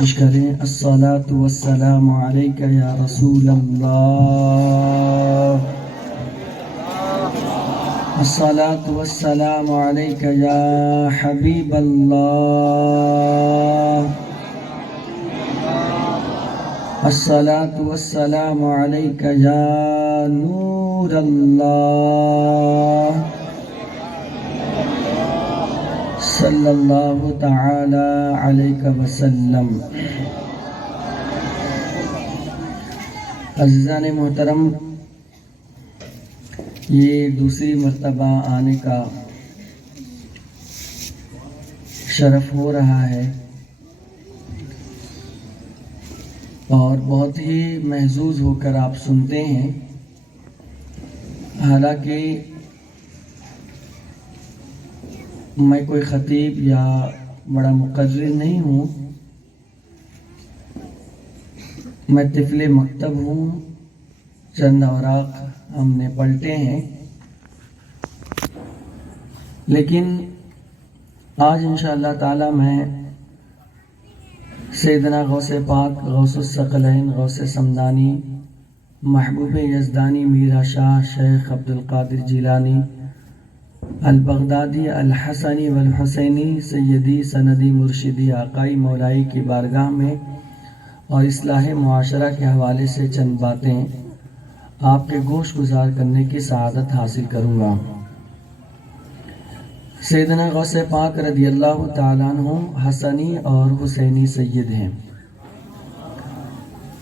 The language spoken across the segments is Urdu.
پیش کریں الصلاۃ والسلام علیک یا رسول اللہ، الصلاۃ والسلام علیک یا حبیب اللہ، الصلاۃ والسلام علیک یا نور اللہ، صلی اللہ تعالی علیہ وسلم۔ عزیزان محترم، یہ دوسری مرتبہ آنے کا شرف ہو رہا ہے اور بہت ہی محظوظ ہو کر آپ سنتے ہیں۔ حالانکہ میں کوئی خطیب یا بڑا مقرر نہیں ہوں، میں طفل مکتب ہوں، چند اوراق ہم نے پلٹے ہیں، لیکن آج انشاءاللہ تعالی میں سیدنا غوث پاک، غوث الثقلین، غوث سمدانی، محبوب یزدانی، میرا شاہ شیخ عبدالقادر جیلانی البغدادی الحسنی والحسینی سیدی سندی مرشدی آقائی مولائی کی بارگاہ میں اور اصلاح معاشرہ کے حوالے سے چند باتیں آپ کے گوش گزار کرنے کی سعادت حاصل کروں گا۔ سیدنا غوث پاک رضی اللہ تعالیٰ عنہ حسنی اور حسینی سید ہیں۔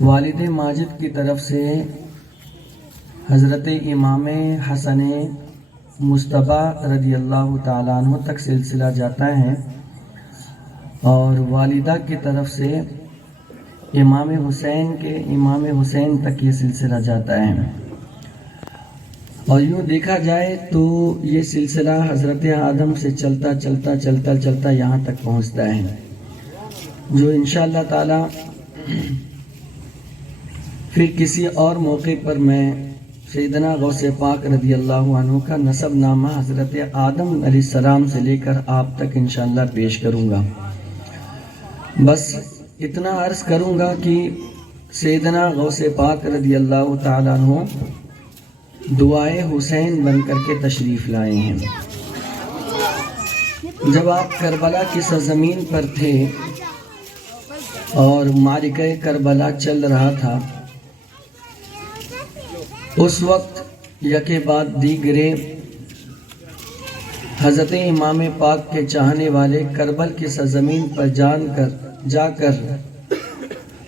والد ماجد کی طرف سے حضرت امام حسن مصطفیٰ رضی اللہ تعالیٰ عنہ تک سلسلہ جاتا ہے اور والدہ کی طرف سے امام حسین تک یہ سلسلہ جاتا ہے، اور یوں دیکھا جائے تو یہ سلسلہ حضرت آدم سے چلتا یہاں تک پہنچتا ہے، جو انشاءاللہ تعالی پھر کسی اور موقع پر میں سیدنا غوث پاک رضی اللہ عنہ کا نسب نامہ حضرت آدم علیہ السلام سے لے کر آپ تک انشاءاللہ پیش کروں گا۔ بس اتنا عرض کروں گا کہ سیدنا غوث پاک رضی اللہ تعالیٰ عنہ دعائے حسین بن کر کے تشریف لائے ہیں۔ جب آپ کربلا کی سرزمین پر تھے اور معرکہ کربلا چل رہا تھا، اس وقت یکے بعد دیگرے حضرت امام پاک کے چاہنے والے کربل کی سرزمین پر جا کر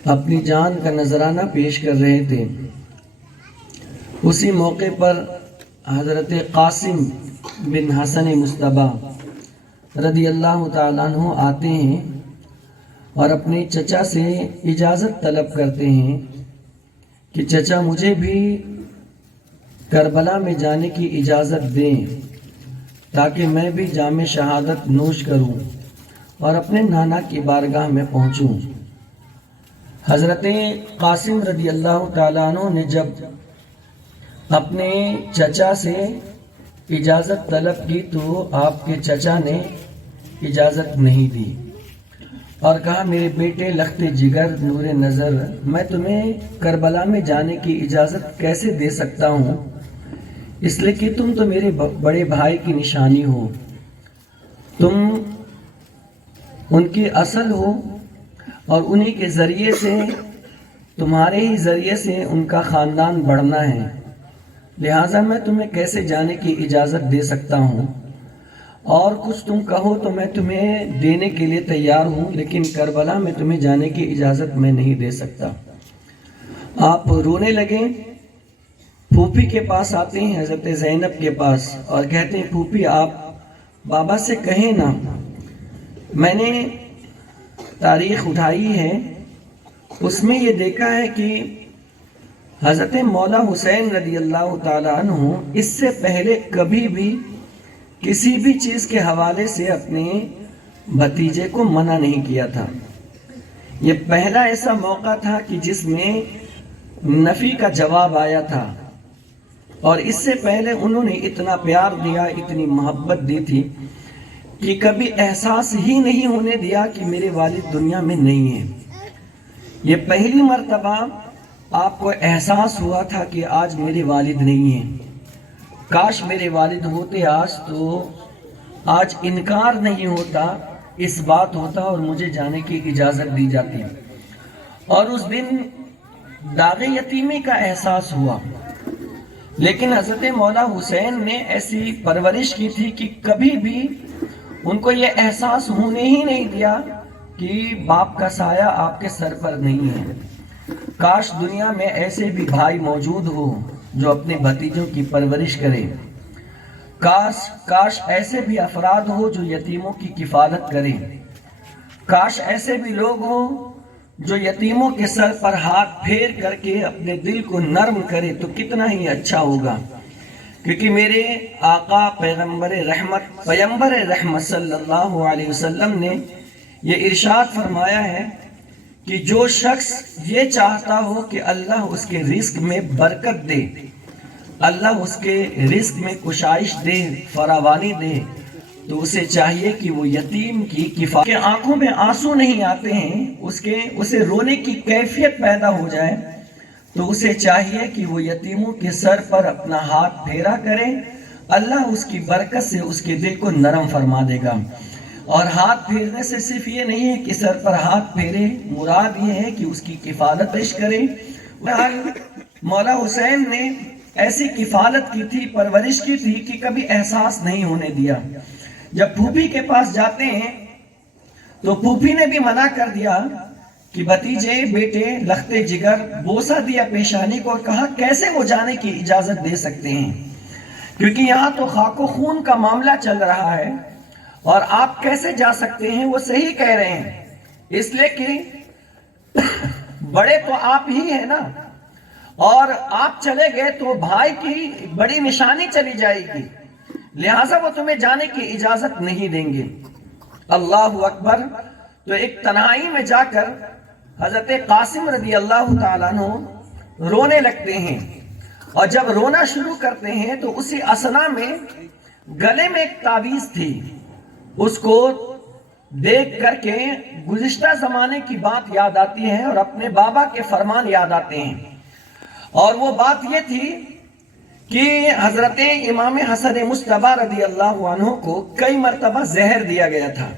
اپنی جان کا نذرانہ پیش کر رہے تھے۔ اسی موقع پر حضرت قاسم بن حسن مصطفیٰ رضی اللہ تعالیٰ عنہ آتے ہیں اور اپنے چچا سے اجازت طلب کرتے ہیں کہ چچا مجھے بھی کربلا میں جانے کی اجازت دیں تاکہ میں بھی جام شہادت نوش کروں اور اپنے نانا کی بارگاہ میں پہنچوں۔ حضرت قاسم رضی اللہ تعالیٰ عنہ نے جب اپنے چچا سے اجازت طلب کی تو آپ کے چچا نے اجازت نہیں دی اور کہا میرے بیٹے لخت جگر نور نظر، میں تمہیں کربلا میں جانے کی اجازت کیسے دے سکتا ہوں، اس لیے کہ تم تو میرے بڑے بھائی کی نشانی ہو، تم ان کی اصل ہو اور انہی کے ذریعے سے، تمہارے ہی ذریعے سے ان کا خاندان بڑھنا ہے، لہٰذا میں تمہیں کیسے جانے کی اجازت دے سکتا ہوں، اور کچھ تم کہو تو میں تمہیں دینے کے لیے تیار ہوں، لیکن کربلا میں تمہیں جانے کی اجازت میں نہیں دے سکتا۔ آپ رونے لگے، پھوپھی کے پاس آتے ہیں، حضرت زینب کے پاس، اور کہتے ہیں پھوپھی آپ بابا سے کہیں نا، میں نے تاریخ اٹھائی ہے، اس میں یہ دیکھا ہے کہ حضرت مولا حسین رضی اللہ تعالیٰ عنہ اس سے پہلے کبھی بھی کسی بھی چیز کے حوالے سے اپنے بھتیجے کو منع نہیں کیا تھا۔ یہ پہلا ایسا موقع تھا کہ جس میں نفی کا جواب آیا تھا، اور اس سے پہلے انہوں نے اتنا پیار دیا، اتنی محبت دی تھی کہ کبھی احساس ہی نہیں ہونے دیا کہ میرے والد دنیا میں نہیں ہیں۔ یہ پہلی مرتبہ آپ کو احساس ہوا تھا کہ آج میرے والد نہیں ہیں، کاش میرے والد ہوتے آج تو آج انکار نہیں ہوتا، اس بات ہوتا اور مجھے جانے کی اجازت دی جاتی۔ اور اس دن داغ یتیمی کا احساس ہوا، لیکن حضرت مولا حسین نے ایسی پرورش کی تھی کہ کبھی بھی ان کو یہ احساس ہونے ہی نہیں دیا کہ باپ کا سایہ آپ کے سر پر نہیں ہے۔ کاش دنیا میں ایسے بھی بھائی موجود ہو جو اپنے بھتیجوں کی پرورش کرے، کاش ایسے بھی افراد ہو جو یتیموں کی کفالت کریں، کاش ایسے بھی لوگ ہوں جو یتیموں کے سر پر ہاتھ پھیر کر کے اپنے دل کو نرم کرے تو کتنا ہی اچھا ہوگا۔ کیونکہ میرے آقا پیغمبر رحمت صلی اللہ علیہ وسلم نے یہ ارشاد فرمایا ہے کہ جو شخص یہ چاہتا ہو کہ اللہ اس کے رزق میں برکت دے، اللہ اس کے رزق میں کشائش دے، فراوانی دے، تو اسے چاہیے کہ وہ یتیم کی کفالت کے آنکھوں میں آنسو نہیں آتے ہیں، اسے رونے کی کیفیت پیدا ہو جائے تو اسے چاہیے کہ وہ یتیموں کے سر پر اپنا ہاتھ پھیرا کرے، اللہ اس کی برکت سے اس کے دل کو نرم فرما دے گا۔ اور ہاتھ پھیرنے سے صرف یہ نہیں ہے کہ سر پر ہاتھ پھیرے، مراد یہ ہے کہ اس کی کفالت پیش کرے۔ مولا حسین نے ایسی کفالت کی تھی، پرورش کی تھی کہ کبھی احساس نہیں ہونے دیا۔ جب پھوپھی کے پاس جاتے ہیں تو پھوپھی نے بھی منع کر دیا کہ بھتیجے بیٹے لختے جگر، بوسہ دیا پیشانی کو اور کہا کیسے وہ جانے کی اجازت دے سکتے ہیں، کیونکہ یہاں تو خاک و خون کا معاملہ چل رہا ہے اور آپ کیسے جا سکتے ہیں۔ وہ صحیح کہہ رہے ہیں، اس لیے کہ بڑے تو آپ ہی ہیں نا، اور آپ چلے گئے تو بھائی کی بڑی نشانی چلی جائے گی، لہٰذا وہ تمہیں جانے کی اجازت نہیں دیں گے۔ اللہ اکبر۔ تو ایک تنہائی میں جا کر حضرت قاسم رضی اللہ تعالیٰ عنہ رونے لگتے ہیں، اور جب رونا شروع کرتے ہیں تو اسی اثنا میں گلے میں ایک تعویذ تھی، اس کو دیکھ کر کے گزشتہ زمانے کی بات یاد آتی ہے اور اپنے بابا کے فرمان یاد آتے ہیں۔ اور وہ بات یہ تھی کہ حضرت امام حسن مصطفیٰ رضی اللہ عنہ کو کئی مرتبہ زہر دیا گیا تھا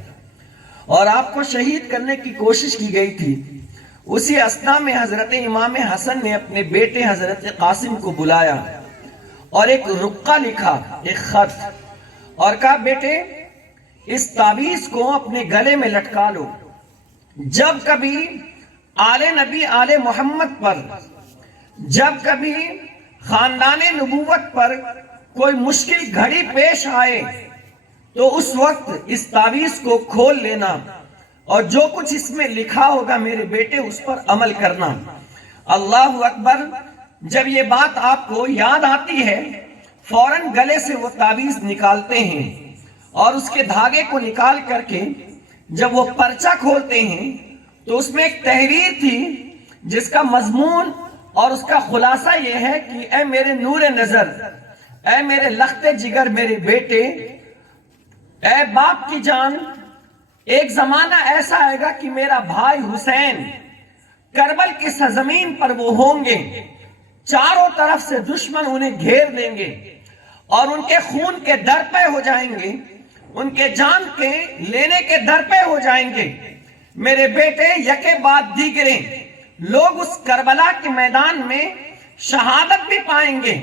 اور آپ کو شہید کرنے کی کوشش کی گئی تھی۔ اسی اثنا میں حضرت امام حسن نے اپنے بیٹے حضرت قاسم کو بلایا اور ایک رقعہ لکھا، ایک خط، اور کہا بیٹے اس تعویذ کو اپنے گلے میں لٹکا لو، جب کبھی آل نبی آل محمد پر، جب کبھی خاندان نبوت پر کوئی مشکل گھڑی پیش آئے تو اس وقت اس تعویذ کو کھول لینا اور جو کچھ اس میں لکھا ہوگا میرے بیٹے اس پر عمل کرنا۔ اللہ اکبر۔ جب یہ بات آپ کو یاد آتی ہے فوراً گلے سے وہ تعویذ نکالتے ہیں اور اس کے دھاگے کو نکال کر کے جب وہ پرچہ کھولتے ہیں تو اس میں ایک تحریر تھی جس کا مضمون اور اس کا خلاصہ یہ ہے کہ اے میرے نور نظر، اے میرے لختے جگر میرے بیٹے، اے باپ کی جان، ایک زمانہ ایسا آئے گا کہ میرا بھائی حسین کربل کی سرزمین پر وہ ہوں گے، چاروں طرف سے دشمن انہیں گھیر لیں گے اور ان کے خون کے در پہ ہو جائیں گے، ان کے جان کے لینے کے در پہ ہو جائیں گے۔ میرے بیٹے یکے بعد دیگرے لوگ اس کربلا کے میدان میں شہادت بھی پائیں گے،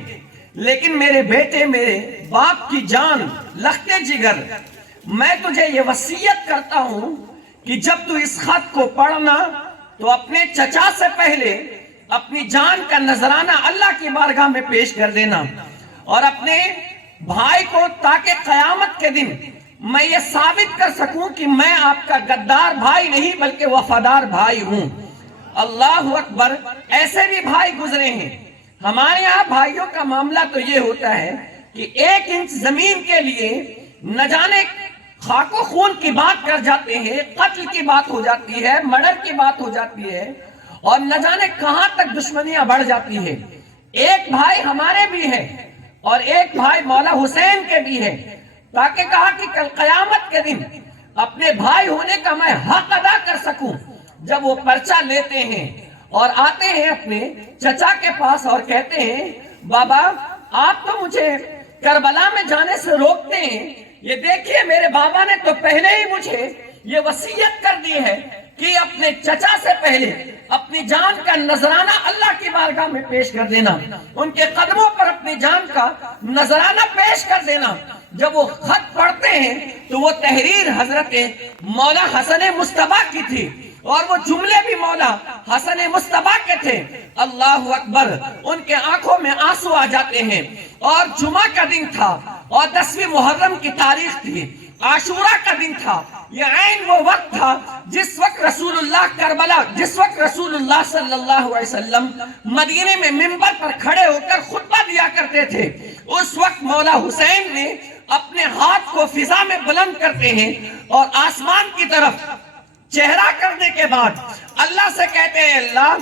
لیکن میرے بیٹے، میرے باپ کی جان، لختے جگر، میں تجھے یہ وصیت کرتا ہوں کہ جب تو اس خط کو پڑھنا تو اپنے چچا سے پہلے اپنی جان کا نذرانہ اللہ کی بارگاہ میں پیش کر دینا اور اپنے بھائی کو، تاکہ قیامت کے دن میں یہ ثابت کر سکوں کہ میں آپ کا غدار بھائی نہیں بلکہ وفادار بھائی ہوں۔ اللہ اکبر۔ ایسے بھی بھائی گزرے ہیں ہمارے یہاں۔ بھائیوں کا معاملہ تو یہ ہوتا ہے کہ 1 انچ زمین کے لیے نہ جانے خاک و خون کی بات کر جاتے ہیں، قتل کی بات ہو جاتی ہے، مرڈر کی بات ہو جاتی ہے اور نہ جانے کہاں تک دشمنیاں بڑھ جاتی ہے۔ ایک بھائی ہمارے بھی ہے اور ایک بھائی مولا حسین کے بھی ہے، تاکہ کہا کہ کل قیامت کے دن اپنے بھائی ہونے کا میں حق ادا کر سکوں جب وہ پرچہ لیتے ہیں اور آتے ہیں اپنے چچا کے پاس اور کہتے ہیں بابا آپ تو مجھے کربلا میں جانے سے روکتے ہیں، یہ دیکھیے میرے بابا نے تو پہلے ہی مجھے یہ وصیت کر دی ہے کہ اپنے چچا سے پہلے اپنی جان کا نذرانہ اللہ کی بارگاہ میں پیش کر دینا، ان کے قدموں پر اپنی جان کا نذرانہ پیش کر دینا۔ جب وہ خط پڑھتے ہیں تو وہ تحریر حضرت مولا حسن مصطفیٰ کی تھی اور وہ جملے بھی مولا حسن مصطفیٰ کے تھے۔ اللہ اکبر، ان کے آنکھوں میں آنسو آ جاتے ہیں۔ اور جمعہ کا دن تھا اور 10ویں محرم کی تاریخ تھی، عاشورہ کا دن تھا۔ یہ عین وہ وقت تھا جس وقت رسول اللہ صلی اللہ علیہ وسلم مدینے میں منبر پر کھڑے ہو کر خطبہ دیا کرتے تھے۔ اس وقت مولا حسین نے اپنے ہاتھ کو فضا میں بلند کرتے ہیں اور آسمان کی طرف چہرہ کرنے کے بعد اللہ سے کہتے ہیں اللہ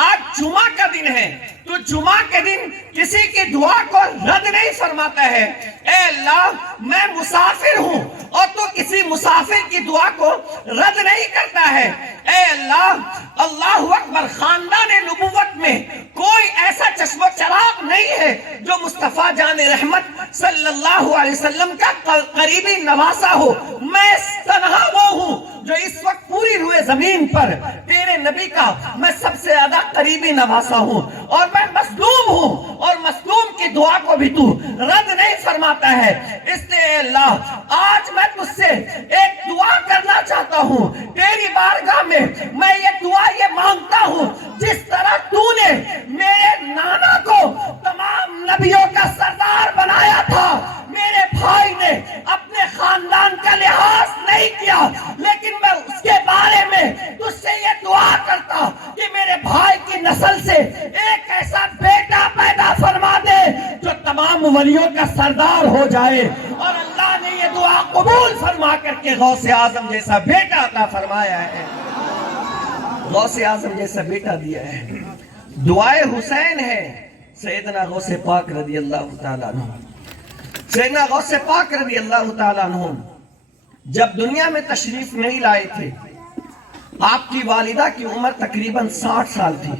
آج جمعہ کا دن ہے، تو جمعہ کے دن کسی کی دعا کو رد نہیں فرماتا ہے۔ اے اللہ میں مسافر ہوں اور تو کسی مسافر کی دعا کو رد نہیں کرتا ہے۔ اے اللہ اللہ اکبر، خاندان نبوت میں کوئی ایسا چشم و چراغ نہیں ہے جو مصطفیٰ جان رحمت صلی اللہ علیہ وسلم کا قریبی نواسا ہو۔ میں تنہا وہ ہوں جو اس وقت پوری روئے زمین پر تیرے نبی کا میں سب سے زیادہ قریبی نواسا ہوں، اور میں مظلوم ہوں اور مظلوم کی دعا کو بھی تو رد نہیں فرماتا ہے۔ اس لیے اللہ آج میں تجھ سے ایک دعا کرنا چاہتا ہوں تیری بارگاہ میں، میں یہ دعا یہ مانگتا ہوں جس طرح تو نے میرے نانا کو تمام نبیوں کا سردار بنایا تھا، میرے بھائی نے اپنے خاندان کا لحاظ نہیں کیا، لیکن میں اس کے بارے میں تجھ سے یہ دعا کرتا کہ میرے بھائی کی نسل سے ایک ایسا بیٹا پیدا فرما دے جو تمام ولیوں کا سردار ہو جائے۔ اور اللہ نے یہ دعا قبول فرما کر کے غوث اعظم جیسا بیٹا عطا فرمایا ہے، غوث اعظم جیسا بیٹا دیا ہے۔ دعائے حسین ہے سیدنا غوث پاک رضی اللہ تعالیٰ عنہ۔ سیدنا غوث پاک رضی اللہ تعالیٰ عنہ جب دنیا میں تشریف نہیں لائے تھے، آپ کی والدہ کی عمر تقریباً 60 سال تھی،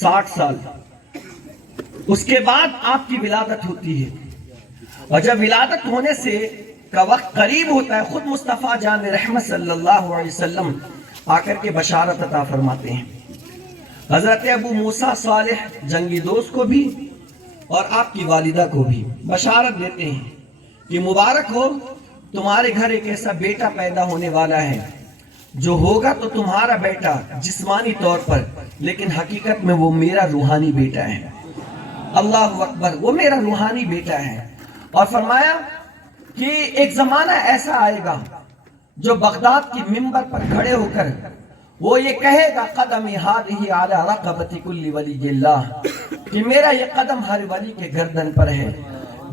60 سال۔ اس کے بعد آپ کی ولادت ہوتی ہے، اور جب ولادت ہونے سے کا وقت قریب ہوتا ہے، خود مصطفیٰ جان رحمت صلی اللہ علیہ وسلم آ کر کے بشارت عطا فرماتے ہیں۔ حضرت ابو موسیٰ صالح جنگی دوست کو بھی اور آپ کی والدہ کو بھی بشارت دیتے ہیں کہ مبارک ہو، تمہارے گھر ایک ایسا بیٹا پیدا ہونے والا ہے جو ہوگا تو تمہارا بیٹا جسمانی طور پر، لیکن حقیقت میں وہ میرا روحانی بیٹا ہے۔ اللہ اکبر، وہ میرا روحانی بیٹا ہے۔ اور فرمایا کہ ایک زمانہ ایسا آئے گا جو بغداد کی منبر پر کھڑے ہو کر وہ یہ کہے گا قدمی ہادھی علی رقبت کل ولی اللہ، کہ میرا یہ قدم ہر ولی کے گردن پر ہے،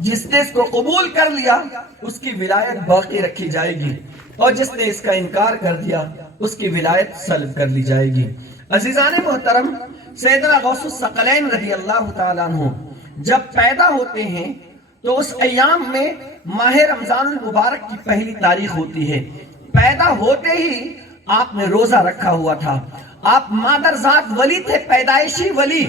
جس نے اس کو قبول کر لیا اس کی ولایت باقی رکھی جائے گی، اور جس نے اس کا انکار کر دیا اس کی ولایت سلب کر لی جائے گی۔ عزیزان محترم، سیدنا غوث الثقلین رضی اللہ تعالیٰ عنہ جب پیدا ہوتے ہیں تو اس ایام میں ماہ رمضان المبارک کی پہلی تاریخ ہوتی ہے۔ پیدا ہوتے ہی آپ نے روزہ رکھا ہوا تھا، آپ مادر ذات ولی تھے، پیدائشی ولی۔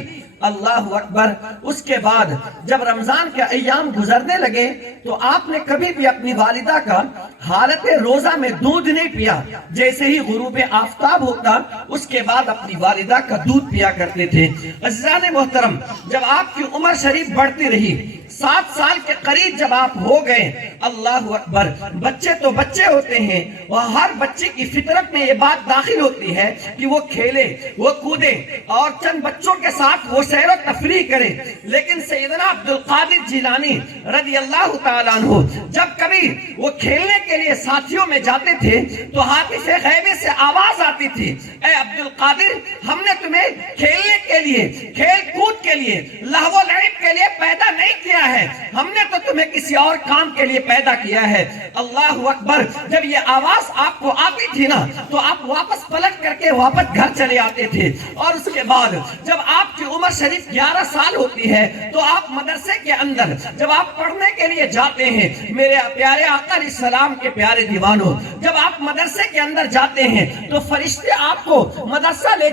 اللہ اکبر، اس کے بعد جب رمضان کے ایام گزرنے لگے تو آپ نے کبھی بھی اپنی والدہ کا حالت روزہ میں دودھ نہیں پیا، جیسے ہی غروب آفتاب ہوتا اس کے بعد اپنی والدہ کا دودھ پیا کرتے تھے۔ عزیزان محترم، جب آپ کی عمر شریف بڑھتی رہی، 7 سال کے قریب جب آپ ہو گئے، اللہ اکبر، بچے تو بچے ہوتے ہیں اور ہر بچے کی فطرت میں یہ بات داخل ہوتی ہے کہ وہ کھیلے، وہ کودے اور چند بچوں کے ساتھ وہ سیر و تفریح کرے۔ لیکن سیدنا عبد القادر جیلانی رضی اللہ تعالیٰ عنہ جب کبھی وہ کھیلنے کے لیے ساتھیوں میں جاتے تھے تو حاطف غیبی سے آواز آتی تھی، اے عبد القادر القادر ہم نے تمہیں کھیلنے کے لیے، کھیل کود کے لیے، لہو و لعب کے لیے پیدا نہیں کیا ہے، ہم نے تو تمہیں کسی اور کام کے لیے پیدا کیا ہے۔ اللہ اکبر۔ جب یہ آواز آپ کو آتی تھی نا تو آپ واپس پلٹ کر کے واپس گھر چلے آتے تھے، اور اس کے بعد جب آپ کی عمر شریف 11 سال ہوتی ہے تو آپ مدرسے کے اندر جب آپ پڑھنے کے لیے جاتے ہیں، میرے پیارے آقا علیہ السلام کے پیارے دیوانوں، جب آپ مدرسے کے اندر جاتے ہیں تو فرشتے آپ کو مدرسہ لے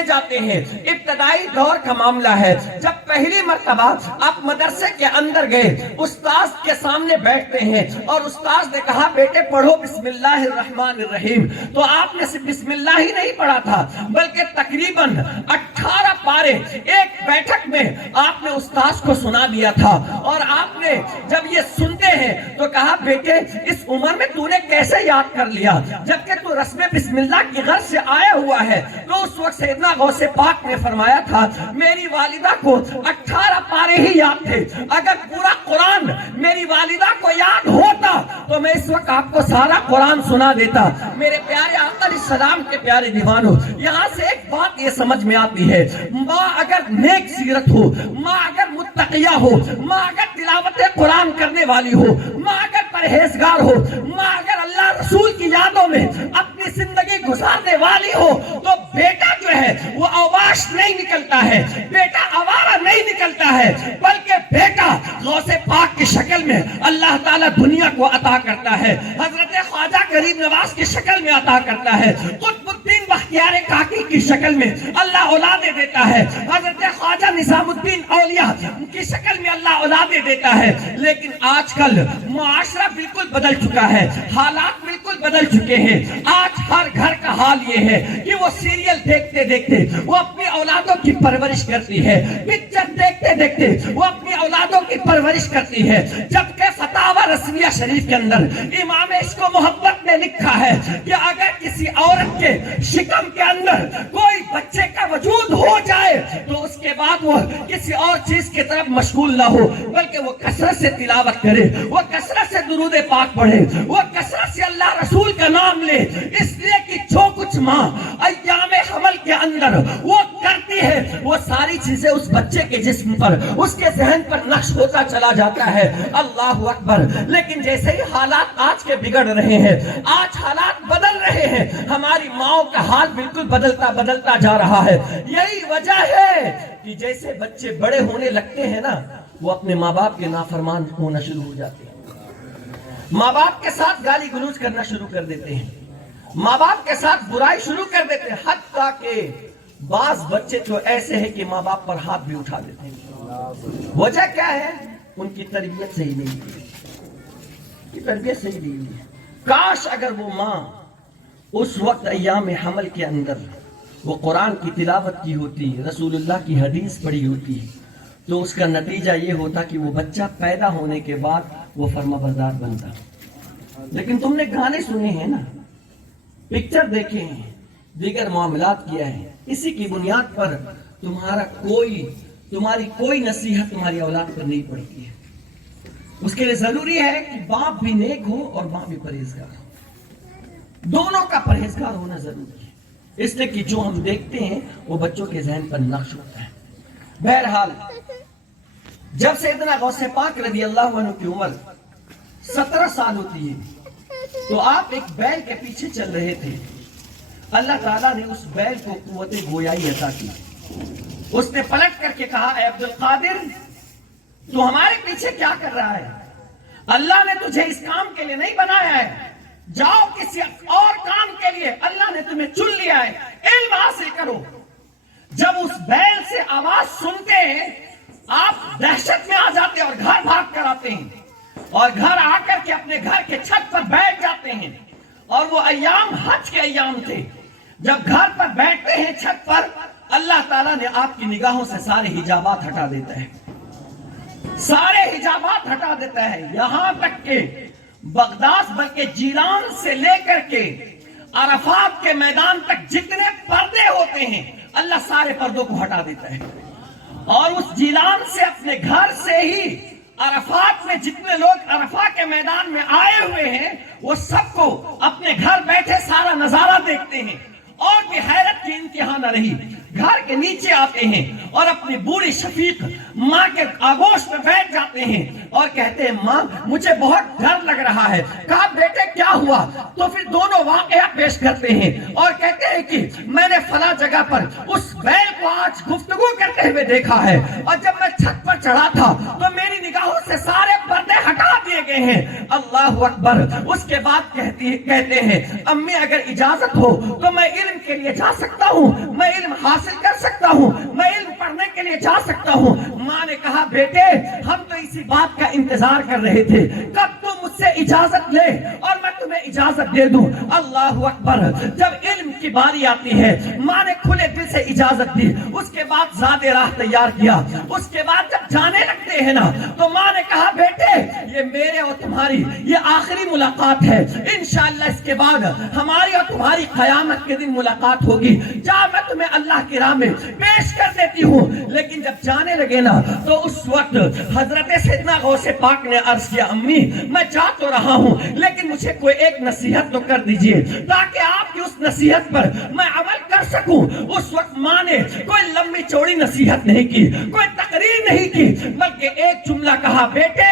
جاتے ہیں۔ ابتدائی دور کا معاملہ ہے، جب پہلی مرتبہ آپ مدرسے کے اندر گئے، استاذ کے سامنے بیٹھتے ہیں اور استاذ نے کہا بیٹے پڑھو بسم اللہ الرحمن الرحیم، تو آپ نے صرف بسم اللہ ہی نہیں پڑھا تھا بلکہ تقریباً 18 پارے ایک بیٹھک میں آپ نے استاذ کو سنا دیا تھا، اور آپ نے جب یہ سنتے ہیں تو کہا بیٹے اس عمر میں تو نے کیسے یاد کر لیا، جبکہ تو رسم بسم اللہ کی غرض سے آیا ہوا ہے۔ تو اس وقت سیدنا غوث پاک نے فرمایا تھا میری والدہ کو 18 پارے ہی یاد تھے، اگر پورا قرآن میری والدہ کو یاد ہوتا تو میں اس وقت آپ کو سارا قرآن سنا دیتا۔ میرے پیارے آقا علیہ السلام کے پیارے دیوانوں، یہاں سے ایک بات یہ سمجھ میں آتی ہے، ماں اگر نیک سیرت ہو، ماں اگر متقیہ ہو، ماں اگر تلاوت قرآن کرنے والی ہو، ماں اگر پرہیزگار ہو، ماں اگر اللہ رسول کی یادوں میں اپنی زندگی گزارنے والی ہو، تو بیٹا جو ہے وہ اوباش نہیں نکلتا ہے، بیٹا آوارہ نہیں نکلتا ہے، بلکہ بیٹا غوث پاک کی شکل میں اللہ تعالیٰ دنیا کو عطا کرتا ہے، حضرت خواجہ غریب نواز کی شکل میں عطا کرتا ہے، قطب الدین بختیار کاکی کی شکل میں اللہ اولادیں دیتا ہے، حضرت خواجہ نظام الدین اولیاء کی شکل میں اللہ اولادیں دیتا ہے۔ لیکن آج کل معاشرہ بالکل بدل چکا ہے، حالات بالکل بدل چکے ہیں۔ آج ہر گھر کا حال یہ ہے کہ وہ سیریل دیکھتے دیکھتے وہ اپنی اولادوں کی پرورش کرتی ہے، پکچر دیکھتے دیکھتے وہ اپنی اولادوں کی پرورش کرتی ہے، جبکہ فتاوی رسمیہ شریف کے اندر امام عشق و محبت نے لکھا ہے کہ اگر کسی عورت کے شکم کے اندر کوئی بچے کا وجود ہو جائے تو اس کے بعد وہ کسی اور چیز کی طرف مشغول نہ ہو، بلکہ وہ کثرت سے تلاوت کرے، وہ کثرت سے درود پاک پڑھے، وہ کثرت سے اللہ رسول کا نام لے، اس لیے کہ جو کچھ ماں ایام حمل کے اندر وہ کرتی ہے وہ ساری چیزیں اس بچے کے جسم پر، اس کے ذہن پر نقش ہوتا چلا جاتا ہے۔ اللہ اکبر۔ لیکن جیسے ہی حالات آج کے بگڑ رہے ہیں، آج حالات بدل رہے ہیں، ہماری ماؤں کا حال بالکل بدلتا جا رہا ہے۔ یہی وجہ ہے کہ جیسے بچے بڑے ہونے لگتے ہیں نا، وہ اپنے ماں باپ کے نافرمان ہونا شروع ہو جاتے ہیں، ماں باپ کے ساتھ گالی گلوچ کرنا شروع کر دیتے ہیں، ماں باپ کے ساتھ برائی شروع کر دیتے ہیں، حتیٰ کہ بعض بچے تو ایسے ہیں کہ ماں باپ پر ہاتھ بھی اٹھا دیتے ہیں۔ وجہ کیا ہے؟ ان کی تربیت صحیح نہیں ہے، تربیت صحیح نہیں ہے۔ کاش اگر وہ ماں اس وقت ایام حمل کے اندر وہ قرآن کی تلاوت کی ہوتی، رسول اللہ کی حدیث پڑھی ہوتی، تو اس کا نتیجہ یہ ہوتا کہ وہ بچہ پیدا ہونے کے بعد وہ فرما بردار بنتا۔ لیکن تم نے گانے سنے ہیں نا، پکچر دیکھے ہیں، دیگر معاملات کیا ہے، اسی کی بنیاد پر تمہاری کوئی نصیحت تمہاری اولاد پر نہیں پڑتی ہے۔ اس کے لیے ضروری ہے کہ باپ بھی نیک ہو اور ماں بھی پرہیزگار ہو، دونوں کا پرہیزگار ہونا ضروری ہے، اس لیے کہ جو ہم دیکھتے ہیں وہ بچوں کے ذہن پر نقش ہوتا ہے۔ بہرحال جب سیدنا غوث پاک رضی اللہ عنہ کی عمر 17 سال ہوتی ہے تو آپ ایک بیل کے پیچھے چل رہے تھے، اللہ تعالیٰ نے اس بیل کو قوت گویائی عطا کی۔ اس نے پلٹ کر کے کہا اے عبد القادر تو ہمارے پیچھے کیا کر رہا ہے؟ اللہ نے تجھے اس کام کے لیے نہیں بنایا ہے، جاؤ کسی اور کام کے لیے، اللہ نے تمہیں چن لیا ہے، علم حاصل کرو۔ جب اس بیل سے آواز سنتے ہیں آپ دہشت میں آ جاتے اور گھر بھاگ کر آتے ہیں، اور گھر آ کر کے اپنے گھر کے چھت پر بیٹھ جاتے ہیں، اور وہ ایام حج کے ایام تھے۔ جب گھر پر بیٹھتے ہیں چھت پر، اللہ تعالیٰ نے آپ کی نگاہوں سے سارے حجابات ہٹا دیتا ہے، سارے حجابات ہٹا دیتا ہے، یہاں تک کہ بغداد بلکہ جیلان سے لے کر کے عرفات کے میدان تک جتنے پردے ہوتے ہیں اللہ سارے پردوں کو ہٹا دیتا ہے، اور اس جیلان سے اپنے گھر سے ہی عرفات میں جتنے لوگ عرفات کے میدان میں آئے ہوئے ہیں وہ سب کو اپنے گھر بیٹھے سارا نظارہ دیکھتے ہیں، اور بھی حیرت انتہا نہ رہی. گھر کے نیچے آتے ہیں اور اپنی بوڑھی شفیق ماں کے آغوش میں بیٹھ جاتے ہیں اور کہتے ہیں ماں مجھے بہت ڈر لگ رہا ہے. کہا بیٹے کیا ہوا؟ تو پھر دونوں واقعہ پیش کرتے ہیں اور کہتے ہیں کہ میں نے فلاں جگہ پر اس بیل کو آج گفتگو کرتے ہوئے دیکھا ہے اور جب میں چھت پر چڑھا تھا تو میری نگاہوں سے سارے پردے ہٹا دیے گئے ہیں. اللہ اکبر. اس کے بعد کہتے ہیں امی اگر اجازت ہو تو میں علم کے لیے جا سکتا ہوں, میں علم حاصل کر سکتا ہوں, میں علم پڑھنے کے لیے جا سکتا ہوں. ماں نے کہا بیٹے ہم تو اسی بات کا انتظار کر رہے تھے کب تم مجھ سے اجازت لے اور میں تمہیں اجازت دے دوں. اللہ اکبر. جب علم کی باری آتی ہے ماں نے کھلے دل سے اجازت دی. اس کے بعد زاد راہ تیار کیا. اس کے بعد جب جانے لگتے ہیں نا تو ماں نے کہا بیٹے یہ میرے اور تمہاری یہ آخری ملاقات ہے, انشاءاللہ اس کے بعد ہماری اور تمہاری قیامت کے دن ملاقات ہوگی. جا میں تمہیں اللہ کی راہ میں پیش کر دیتی ہوں. لیکن جب جانے لگے نا تو اس وقت حضرت سیدنا غوث پاک نے عرض کیا امی میں جا تو رہا ہوں لیکن مجھے کوئی ایک نصیحت تو کر دیجئے تاکہ آپ کی اس نصیحت پر میں عمل کر سکوں. اس وقت ماں نے کوئی لمبی چوڑی نصیحت نہیں کی, کوئی تقریر نہیں کی, بلکہ ایک جملہ کہا بیٹے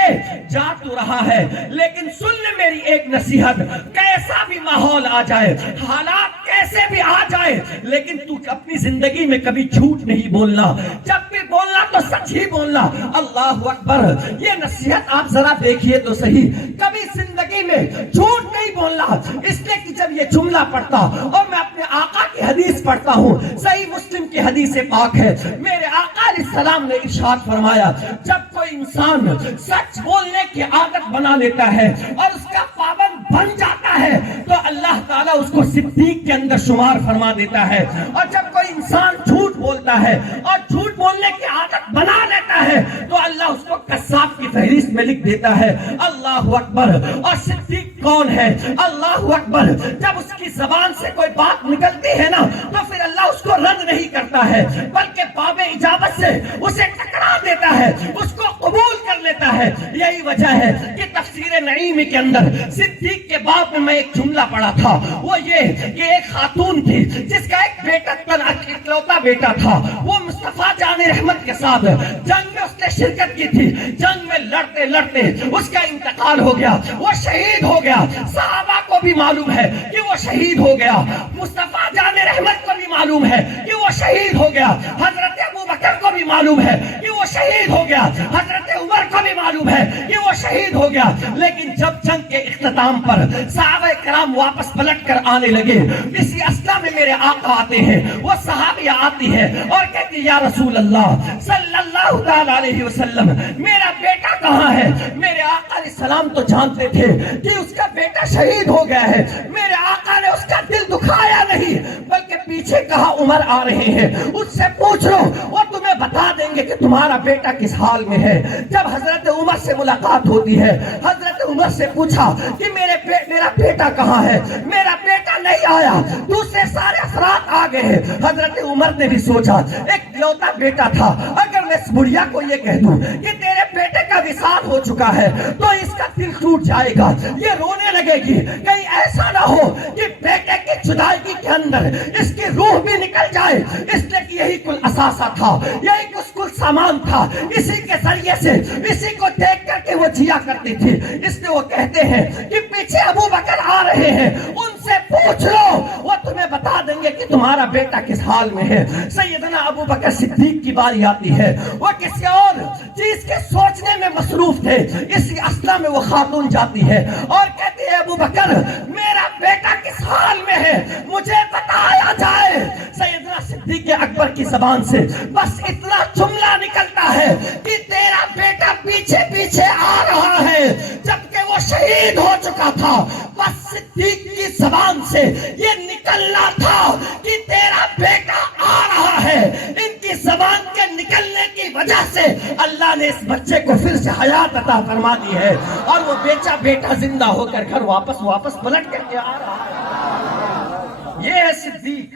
جا تو رہا ہے لیکن سن لے میری ایک نصیحت. کیسا بھی ماحول آ جائے, حالات کیسے بھی آ جائے, لیکن تو اپنی زندگی میں کبھی جھوٹ نہیں بولنا, جب بھی بولنا تو سچ ہی بولنا. اللہ اکبر. یہ نصیحت آپ ذرا دیکھیے تو صحیح, کبھی زندگی میں جھوٹ نہیں بولنا. اس لیے کہ جب یہ جملہ پڑھتا اور میں اپنے آقا کی حدیث پڑھتا ہوں, صحیح مسلم کی حدیث پاک ہے, میرے آقا علیہ السلام نے ارشاد فرمایا جب کوئی انسان سچ بولنے کی عادت بنا لیتا ہے اور اس کا پابند بن جاتا ہے تو اللہ تعالیٰ اس کو صدیق کے اندر شمار فرما دیتا ہے. اور جب کوئی انسان جھوٹ بولتا ہے اور جھوٹ بولنے کی عادت بنا لیتا ہے تو اللہ اس کو قذاب کی فہرست میں لکھ دیتا ہے. اللہ اکبر. اور صدیق کون ہے؟ اللہ اکبر. جب اس کی زبان سے کوئی بات نکلتی ہے نا تو پھر اللہ اس کو رد نہیں کرتا ہے بلکہ باب اجابت سے اسے ٹکرا دیتا ہے, اس کو قبول کر لیتا ہے. یہی وجہ ہے کہ تفسیر نعیم کے اندر صدیق کے باب میں ایک جملہ پڑھا تھا, وہ یہ کہ ایک خاتون تھی جس کا ایک بیٹا اکلوتا بیٹا تھا. وہ مصطفیٰ جان رحمت کے ساتھ جنگ میں اس نے شرکت کی تھی. جنگ میں لڑتے لڑتے اس کا انتقال ہو گیا, وہ شہید ہو گیا. صحابہ کو بھی معلوم ہے کہ وہ شہید ہو گیا, مصطفیٰ جان رحمت کو بھی معلوم ہے کہ وہ شہید ہو گیا, حضرت ابو بکر کو بھی معلوم ہے کہ وہ شہید ہو گیا, حضرت عمر کو بھی معلوم ہے کہ وہ شہید ہو گیا. لیکن جب جنگ کے اختتام پر صحابہ کرام واپس پلٹ کر آنے لگے, اسی اسنا میں میرے آقا آتے ہیں, وہ صحابیہ آتی ہے اور کہتی یا رسول اللہ صلی اللہ تعالی علیہ وسلم میرا بیٹا کہاں ہے؟ میرے آقا علیہ السلام تو جانتے تھے کہ اس کا بیٹا شہید ہو گیا ہے. میرے آقا نے اس کا دل دکھایا نہیں بلکہ پیچھے کہا عمر آ رہے ہیں, اس سے پوچھ لو, وہ تمہیں بتا دیں گے کہ تمہارا بیٹا کس حال میں ہے. جب حضرت عمر سے ملاقات ہوتی ہے, حضرت عمر سے پوچھا کہ میرا بیٹا کہاں ہے؟ میرا بیٹا نہیں آیا. دوسرے سارے افراد آ گئے ہیں. حضرت عمر نے بھی سوچا ایک لوتا بیٹا تھا, اگر میں اس بڑھیا کو یہ کہہ دوں کہ تیرے بیٹے کا وصال ہو چکا ہے تو اس کا دل ٹوٹ جائے گا, یہ رونے لگے گی, کہیں ایسا نہ ہو کہ بیٹے کی جدائی کے اندر اس کی روح بھی نکل جائے. اس لیے کہ یہی کل اثاثہ تھا, یہی کل سامان تھا, اسی کے ذریعے سے اسی کو دیکھ کر کے وہ جیا کرتی تھی. اس لیے وہ کہتے ہیں کہ پیچھے ابو بکر آ رہے ہیں, ان سے پوچھ لو, وہ تمہیں بتا دیں گے کہ تمہارا بیٹا کس حال میں ہے. سیدنا ابو بکر صدیق کی باری آتی ہے, وہ کسی اور چیز کے سوچنے میں مصروف تھے. اسی اسنا میں وہ خاتون جاتی ہے اور کہتی ہے ابو بکر میرا بیٹا کس حال میں ہے, مجھے بتایا جائے. سیدنا صدیق اکبر کی زبان سے بس اتنا جملہ نکلتا ہے کہ تیرا بیٹا پیچھے پیچھے آ رہا ہے, جبکہ وہ شہید ہو چکا تھا. بس صدیق کی زبان سے یہ نکلنا تھا کہ تیرا بیٹا آ رہا ہے. ان کی زبان کے نکلنے کی وجہ سے اللہ نے اس بچے کو پھر سے حیات عطا فرما دی ہے اور وہ بیٹا زندہ ہو کر گھر واپس پلٹ کر کے آ رہا ہے. یہ ہے صدیق,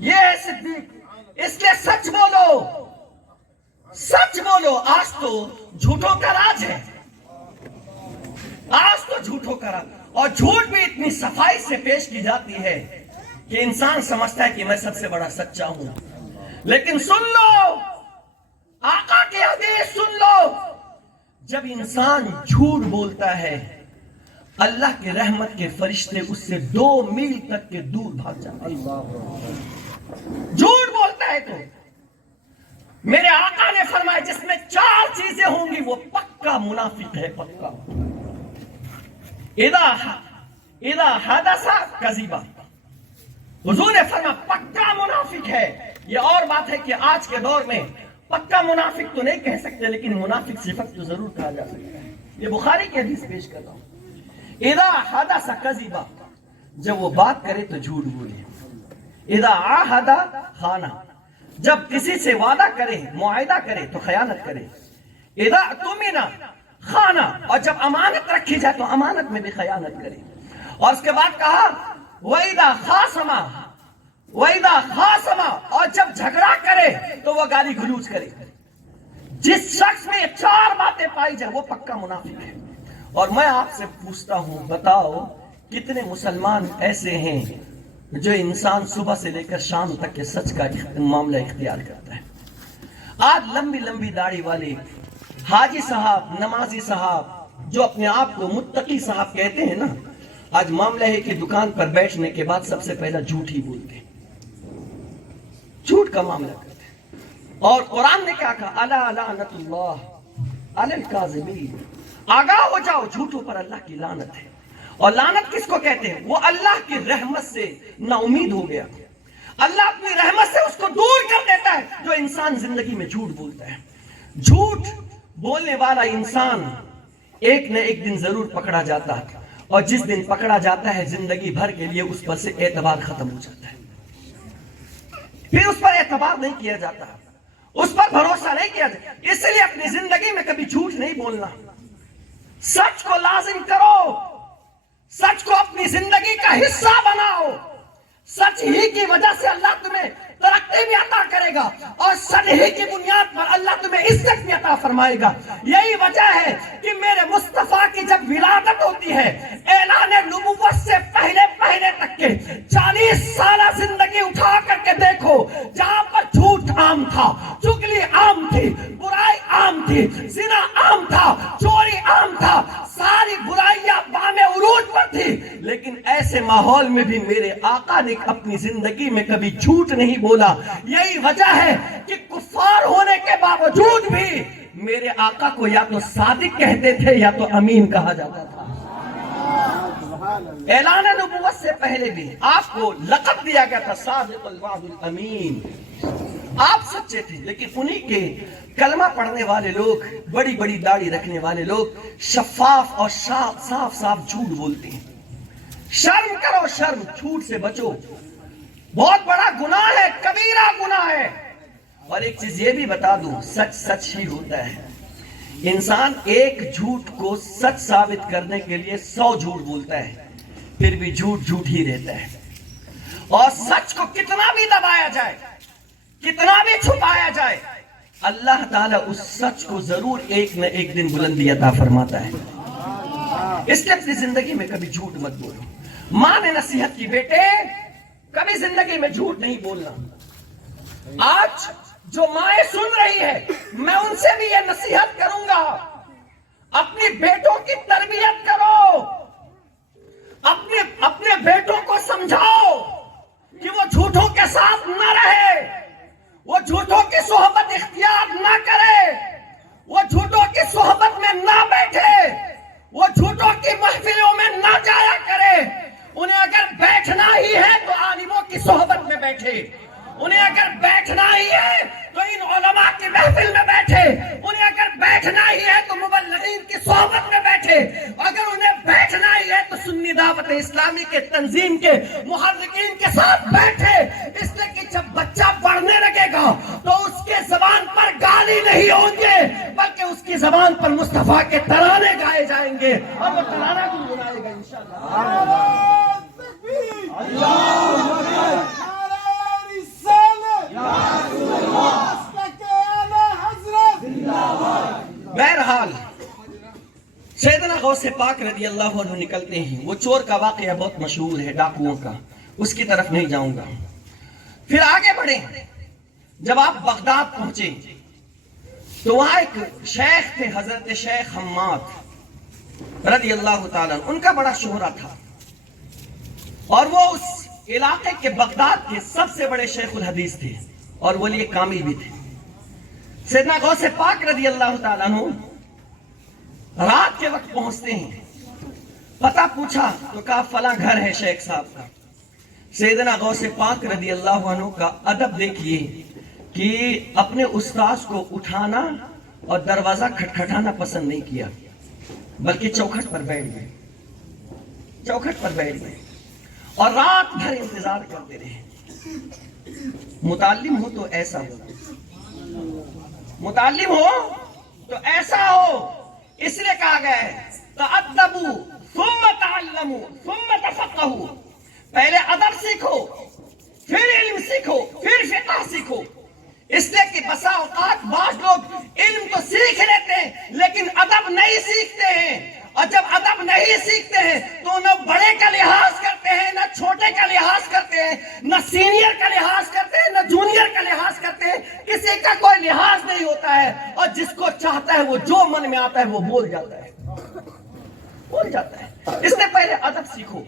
یہ ہے صدیق. اس لیے سچ بولو, سچ بولو. آج تو جھوٹوں کا راج ہے, آج تو جھوٹوں کا راج, اور جھوٹ بھی اتنی صفائی سے پیش کی جاتی ہے کہ انسان سمجھتا ہے کہ میں سب سے بڑا سچا ہوں، لیکن سن لو آقا کی حدیث سن لو، جب انسان جھوٹ بولتا ہے اللہ کے رحمت کے فرشتے اس سے 2 میل تک کے دور بھاگ جاتے ہیں۔ جھوٹ بولتا ہے تو میرے آقا نے فرمایا جس میں 4 چیزیں ہوں گی وہ پکا منافق ہے، پکا۔ اذا حدث کذبا، حضور نے فرمایا پکا منافق ہے۔ یہ اور بات ہے کہ آج کے دور میں پکا منافق تو نہیں کہہ سکتے، لیکن منافق صفت تو ضرور کہا جا سکتا ہے۔ یہ بخاری کی حدیث پیش کر رہا ہوں۔ اذا حدث کذبا، جب وہ بات کرے تو جھوٹ بولے۔ اذا عاہد خانا، جب کسی سے وعدہ کرے معاہدہ کرے تو خیانت کرے۔ اذا اؤتمن خانا، اور جب امانت رکھی جائے تو امانت میں بھی خیانت کرے۔ اور اس کے بعد کہا وَإِذَا خَاصَمَ، اور جب جھگڑا کرے تو وہ گالی گلوچ کرے۔ جس شخص میں یہ 4 باتیں پائی جائے وہ پکا منافق ہے۔ اور میں آپ سے پوچھتا ہوں، بتاؤ کتنے مسلمان ایسے ہیں جو انسان صبح سے لے کر شام تک کے سچ کا معاملہ اختیار کرتا ہے؟ آج لمبی لمبی داڑھی والے حاجی صاحب، نمازی صاحب، جو اپنے آپ کو متقی صاحب کہتے ہیں نا، آج معاملہ ہے کہ دکان پر بیٹھنے کے بعد سب سے پہلا جھوٹ ہی بولتے ہیں، جھوٹ کا معاملہ کرتے ہیں۔ اور قرآن نے کیا کہا؟ الا لعنت اللہ علی الکاذبین، آگاہ ہو جاؤ جھوٹوں پر اللہ کی لعنت ہے۔ اور لعنت کس کو کہتے ہیں؟ وہ اللہ کی رحمت سے نا امید ہو گیا، اللہ اپنی رحمت سے اس کو دور کر دیتا ہے جو انسان زندگی میں جھوٹ بولتا ہے۔ جھوٹ بولنے والا انسان ایک نہ ایک دن ضرور پکڑا جاتا ہے، اور جس دن پکڑا جاتا ہے زندگی بھر کے لیے اس پر سے اعتبار ختم ہو جاتا ہے، پھر اس پر اعتبار نہیں کیا جاتا، اس پر بھروسہ نہیں کیا جاتا۔ اس لیے اپنی زندگی میں کبھی جھوٹ نہیں بولنا، سچ کو لازم کرو، سچ کو اپنی زندگی کا حصہ بناؤ۔ سچ ہی کی وجہ سے اللہ تمہیں ترقی بھی عطا کرے گا، اور سچ ہی کی بنیاد پر اللہ تمہیں عزت بھی عطا فرمائے گا۔ یہی وجہ ہے کہ میرے مصطفیٰ کی جب ولادت ہوتی ہے، اعلان نبوت سے پہلے تک کے 40 سالہ زندگی اٹھا کر کے دیکھو، جہاں پر جھوٹ عام تھا، چگلی عام تھی، برائی عام تھی، زنا عام تھا، چوری عام تھا، ساری برائیاں بام عروج پر تھی، لیکن ایسے ماحول میں بھی میرے آقا نے اپنی زندگی میں کبھی جھوٹ نہیں بولا۔ یہی وجہ ہے کہ کفار ہونے کے باوجود بھی میرے آقا کو یا تو صادق کہتے تھے یا تو امین کہا جاتا تھا۔ اعلان نبوت سے پہلے بھی آپ کو لقب دیا گیا تھا صادق الوعد الامین، آپ سچے تھے، لیکن انہی کے کلمہ پڑھنے والے لوگ، بڑی بڑی داڑھی رکھنے والے لوگ شفاف اور صاف جھوٹ بولتے ہیں۔ شرم کرو، شرم، جھوٹ سے بچو، بہت بڑا گناہ ہے، کبیرہ گناہ ہے۔ اور ایک چیز یہ بھی بتا دوں، سچ سچ ہی ہوتا ہے۔ انسان ایک جھوٹ کو سچ ثابت کرنے کے لیے 100 جھوٹ بولتا ہے، پھر بھی جھوٹ جھوٹ ہی رہتا ہے۔ اور سچ کو کتنا بھی دبایا جائے، کتنا بھی چھپایا جائے، اللہ تعالیٰ اس سچ کو ضرور ایک نہ ایک دن بلندی عطا فرماتا ہے۔ اس لیے اپنی زندگی میں کبھی جھوٹ مت بولو۔ ماں نے نصیحت کی، بیٹے کبھی زندگی میں جھوٹ نہیں بولنا۔ آج جو مائیں سن رہی ہے، میں ان سے بھی یہ نصیحت کروں گا، اپنی بیٹوں کی تربیت کرو، اپنے بیٹوں کو سمجھاؤ کہ وہ جھوٹوں کے ساتھ نہ رہے، وہ جھوٹوں کی صحبت اختیار نہ کرے، وہ جھوٹوں کی صحبت میں نہ بیٹھے، وہ جھوٹوں کی محفلوں میں نہ جایا کرے۔ انہیں اگر بیٹھنا ہی ہے تو عالموں کی صحبت میں بیٹھے، انہیں اگر بیٹھنا ہی ہے تو ان علماء کی محفل میں بیٹھے، انہیں اگر بیٹھنا ہی ہے تو مبلغین کی صحبت میں بیٹھے، اگر انہیں بیٹھنا ہی ہے تو سنی دعوت اسلامی کے تنظیم کے محرکین کے ساتھ بیٹھے۔ اس لیے کہ جب بچہ پڑھنے لگے گا تو اس کے زبان پر گالی نہیں ہوں گے، بلکہ اس کی زبان پر مصطفیٰ کے ترانے گائے جائیں گے، اور وہ ترانہ گنگنائے گا انشاءاللہ۔ بہرحال سیدنا غوث پاک رضی اللہ عنہ نکلتے ہیں۔ وہ چور کا واقعہ بہت مشہور ہے، ڈاکوؤں کا۔ اس کی طرف نہیں جاؤں گا. پھر آگے بڑھے. جب آپ بغداد پہنچے تو وہاں ایک شیخ تھے, حضرت شیخ حماد رضی اللہ تعالیٰ, ان کا بڑا شہرہ تھا, اور وہ اس علاقے کے بغداد کے سب سے بڑے شیخ الحدیث تھے اور ولی کامل بھی تھے. سیدنا غوث پاک رضی اللہ تعالیٰ عنہ رات کے وقت پہنچتے ہیں. پتہ پوچھا تو کہا فلاں گھر ہے شیخ صاحب کا. سیدنا غوث پاک رضی اللہ عنہ کا ادب دیکھیے کہ اپنے استاذ کو اٹھانا اور دروازہ کھٹکھٹانا پسند نہیں کیا, بلکہ چوکھٹ پر بیٹھ گئے, چوکھٹ پر بیٹھ گئے اور رات بھر انتظار کرتے رہے. متعلم ہو تو ایسا ہو, متعلم ہو تو ایسا ہو. اس لیے کہا گیا ہے تأدبوا ثم تعلموا ثم تفقهوا, پہلے ادب سیکھو, پھر علم سیکھو, پھر فقہ سیکھو. اس لیے کہ بسا اوقات بعض لوگ علم تو سیکھ لیتے ہیں لیکن ادب نہیں سیکھتے ہیں, اور جب ادب نہیں سیکھتے ہیں تو نہ بڑے کا لحاظ کرتے ہیں, نہ چھوٹے کا لحاظ کرتے ہیں, نہ سینئر کا لحاظ کرتے ہیں, نہ جونیئر کا لحاظ کرتے ہیں. کسی کا کوئی لحاظ نہیں ہوتا ہے, اور جس کو چاہتا ہے وہ جو من میں آتا ہے وہ بول جاتا ہے, بول جاتا ہے. اس سے پہلے ادب سیکھو.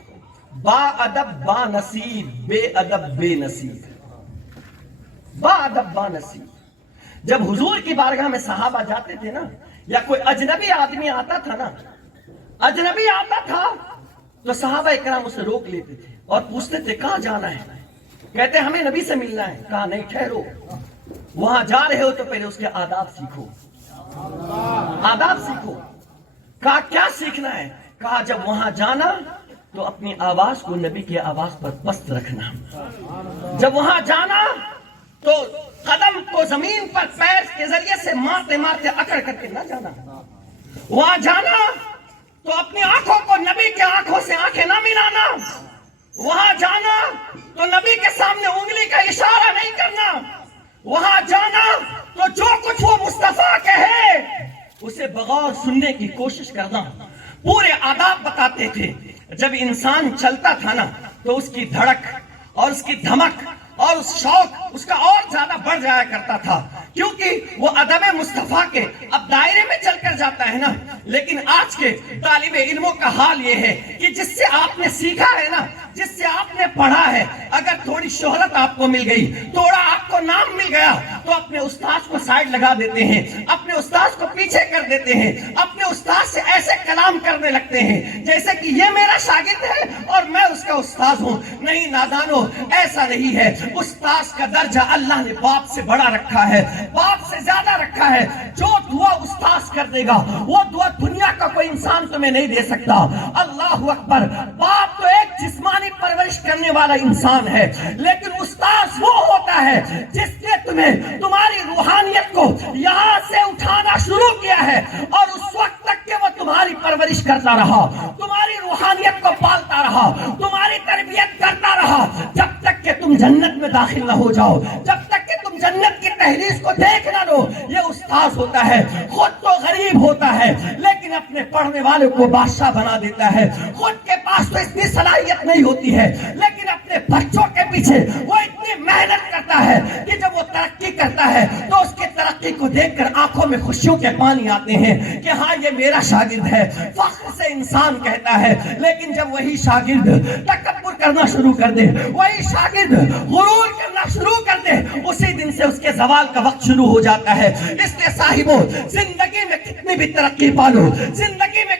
با ادب با نصیب, بے ادب بے نصیب. با ادب با نصیب. جب حضور کی بارگاہ میں صحابہ جاتے تھے نا, یا کوئی اجنبی آدمی آتا تھا نا, اجنبی آتا تھا تو صحابہ اکرام اسے روک لیتے تھے اور پوچھتے تھے کہاں جانا ہے. کہتے ہمیں نبی سے ملنا ہے. کہا نہیں, ٹھہرو, وہاں جا رہے ہو تو پہلے اس کے آداب سیکھو, آداب سیکھو. کہا کیا سیکھنا ہے. کہا جب وہاں جانا تو اپنی آواز کو نبی کی آواز پر پست رکھنا. جب وہاں جانا تو قدم کو زمین پر پیر کے ذریعے سے مارتے مارتے اکڑ کر کے نہ جانا. وہاں جانا تو اپنی آنکھوں کو نبی کے آنکھوں سے آنکھیں نہ ملانا. وہاں جانا تو نبی کے سامنے انگلی کا اشارہ نہیں کرنا. وہاں جانا تو جو کچھ وہ مصطفیٰ کہے اسے بغور سننے کی کوشش کرنا. پورے آداب بتاتے تھے. جب انسان چلتا تھا نا تو اس کی دھڑک اور اس کی دھمک اور اس شوق اس کا اور زیادہ بڑھ جایا کرتا تھا, کیونکہ وہ ادب مصطفیٰ کے اب دائرے میں چل کر جاتا ہے نا. لیکن آج کے طالب علموں کا حال یہ ہے کہ جس سے آپ نے سیکھا ہے نا, جس سے آپ نے پڑھا ہے, اگر تھوڑی شہرت آپ کو مل گئی, تھوڑا آپ کو نام مل گیا تو اپنے استاذ کو سائڈ لگا دیتے ہیں, اپنے استاذ کو پیچھے کر دیتے ہیں, اپنے استاذ سے ایسے کلام کرنے لگتے ہیں جیسے کہ یہ میرا شاگرد ہے اور میں اس کا استاذ ہوں. نہیں نادانو, ایسا نہیں ہے. استاذ کا درجہ اللہ نے باپ سے بڑا رکھا ہے, باپ سے زیادہ رکھا ہے. جو دعا استاذ کر دے گا وہ دعا دنیا کا کوئی انسان تمہیں نہیں دے سکتا. اللہ اکبر. باپ تو ایک جسمانی پرورش کرنے والا انسان ہے, لیکن استاذ وہ ہوتا ہے جس نے تمہیں تمہاری روحانیت کو یہاں سے اٹھانا شروع کیا ہے اور اس وقت تک کہ وہ تمہاری پرورش کرتا رہا, تمہاری روحانیت کو پالتا رہا, تمہاری تربیت کرتا رہا, جب تک کہ تم جنت میں داخل نہ ہو جاؤ, جب تک کہ تم جنت کی تحریر کو دیکھ نہ لو. یہ استاذ ہوتا ہے. خود تو غریب ہوتا ہے لیکن اپنے پڑھنے والے کو بادشاہ بنا دیتا ہے. خود کے پاس تو اتنی صلاحیت نہیں ہوتی ہے لیکن اپنے بچوں کے پیچھے وہ اتنی محنت کرتا ہے کہ جب وہ ترقی کرتا ہے تو اس کی ترقی کو دیکھ کر آنکھوں میں خوشیوں کے پانی آتے ہیں کہ ہاں یہ میرا شاگرد ہے. فخر سے انسان کہتا ہے. لیکن جب وہی شاگرد تکبر کرنا شروع کر دے, وہی شاگرد غرور کرنا شروع کر دے, اسی دن سے اس کے زوال کا وقت شروع ہو جاتا ہے. اس لیے صاحبوں, زندگی میں کتنی بھی ترقی پالو, زندگی میں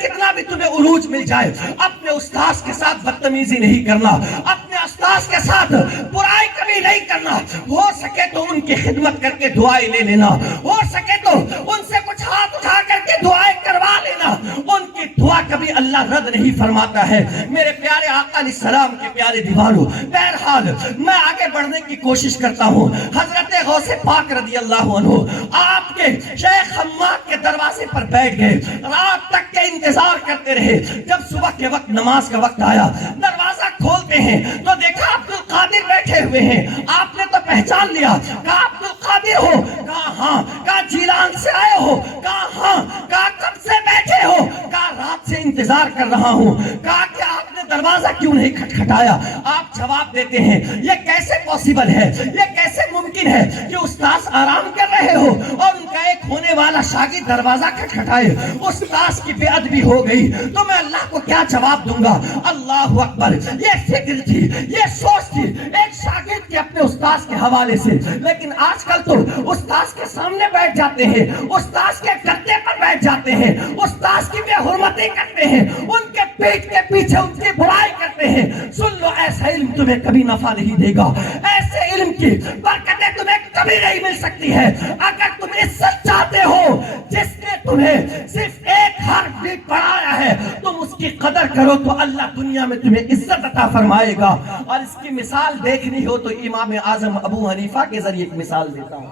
کتنا بھی تمہیں عروج مل جائے, اپنے استاذ کے ساتھ بدتمیزی نہیں کرنا, اپنے استاذ کے ساتھ برائی کبھی نہیں کرنا. ہو سکے تو ان کی خدمت کر کے دعائیں لے لینا, ہو سکے تو ان سے کچھ ہاتھ اٹھا کر کے دعائیں کروا لینا. ان کی دعا کبھی اللہ رد نہیں فرماتا ہے. میرے پیارے آقا علیہ السلام کے پیارے دیوانوں, بہرحال میں آگے بڑھنے کی کوشش کرتا ہوں. حضرت غوث پاک رضی اللہ عنہ آپ کے شیخ حماد کے دروازے پر بیٹھ گئے, رات تک کے انتظار کرتے رہے. جب صبح کے وقت نماز کا وقت آیا, دروازہ کھولتے ہیں تو دیکھا عبد القادر بیٹھے ہوئے ہیں. آپ نے تو پہچان لیا. کہا عبد القادر ہو؟ کہا ہاں. کہا جیلان سے آئے ہو؟ کہا ہاں. کہا کب سے بیٹھے ہو؟ کہا رات وقت سے انتظار کر رہا ہوں. کہا کہ آپ نے دروازہ کیوں نہیں کھٹکھٹایا؟ آپ جواب دیتے ہیں یہ کیسے پاسبل ہے، یہ کیسے ممکن ہے کہ استاذ آرام کر رہے ہو اور ان کا ایک ہونے والا شاگرد دروازہ کھٹکھٹائے. استاذ کی بے ادبی ہو گئی تو میں اللہ کو کیا جواب دوں گا؟ اللہ اکبر. یہ فکر تھی، یہ سوچ تھی ایک شاگرد کے اپنے استاذ کے حوالے سے. لیکن آج کل تو استاذ کے سامنے بیٹھ جاتے ہیں، استاذ کے گدے پر بیٹھ جاتے ہیں، استاذ کی بے حرمتی کرتے ہیں، ان کے پیٹ کے پیچھے ان کی برائی کرتے ہیں. سن لو، ایسا علم تمہیں کبھی نفع نہیں دے گا، ایسے علم کی برکتیں تمہیں کبھی نہیں مل سکتی ہے. اگر تم عزت چاہتے ہو، جس نے تمہیں صرف ایک حرف بھی پڑھایا ہے تم اس کی قدر کرو تو اللہ دنیا میں تمہیں عزت عطا فرمائے گا. اور اس کی مثال دیکھنی ہو تو امام اعظم ابو حنیفہ کے ذریعے ایک مثال دیتا ہوں.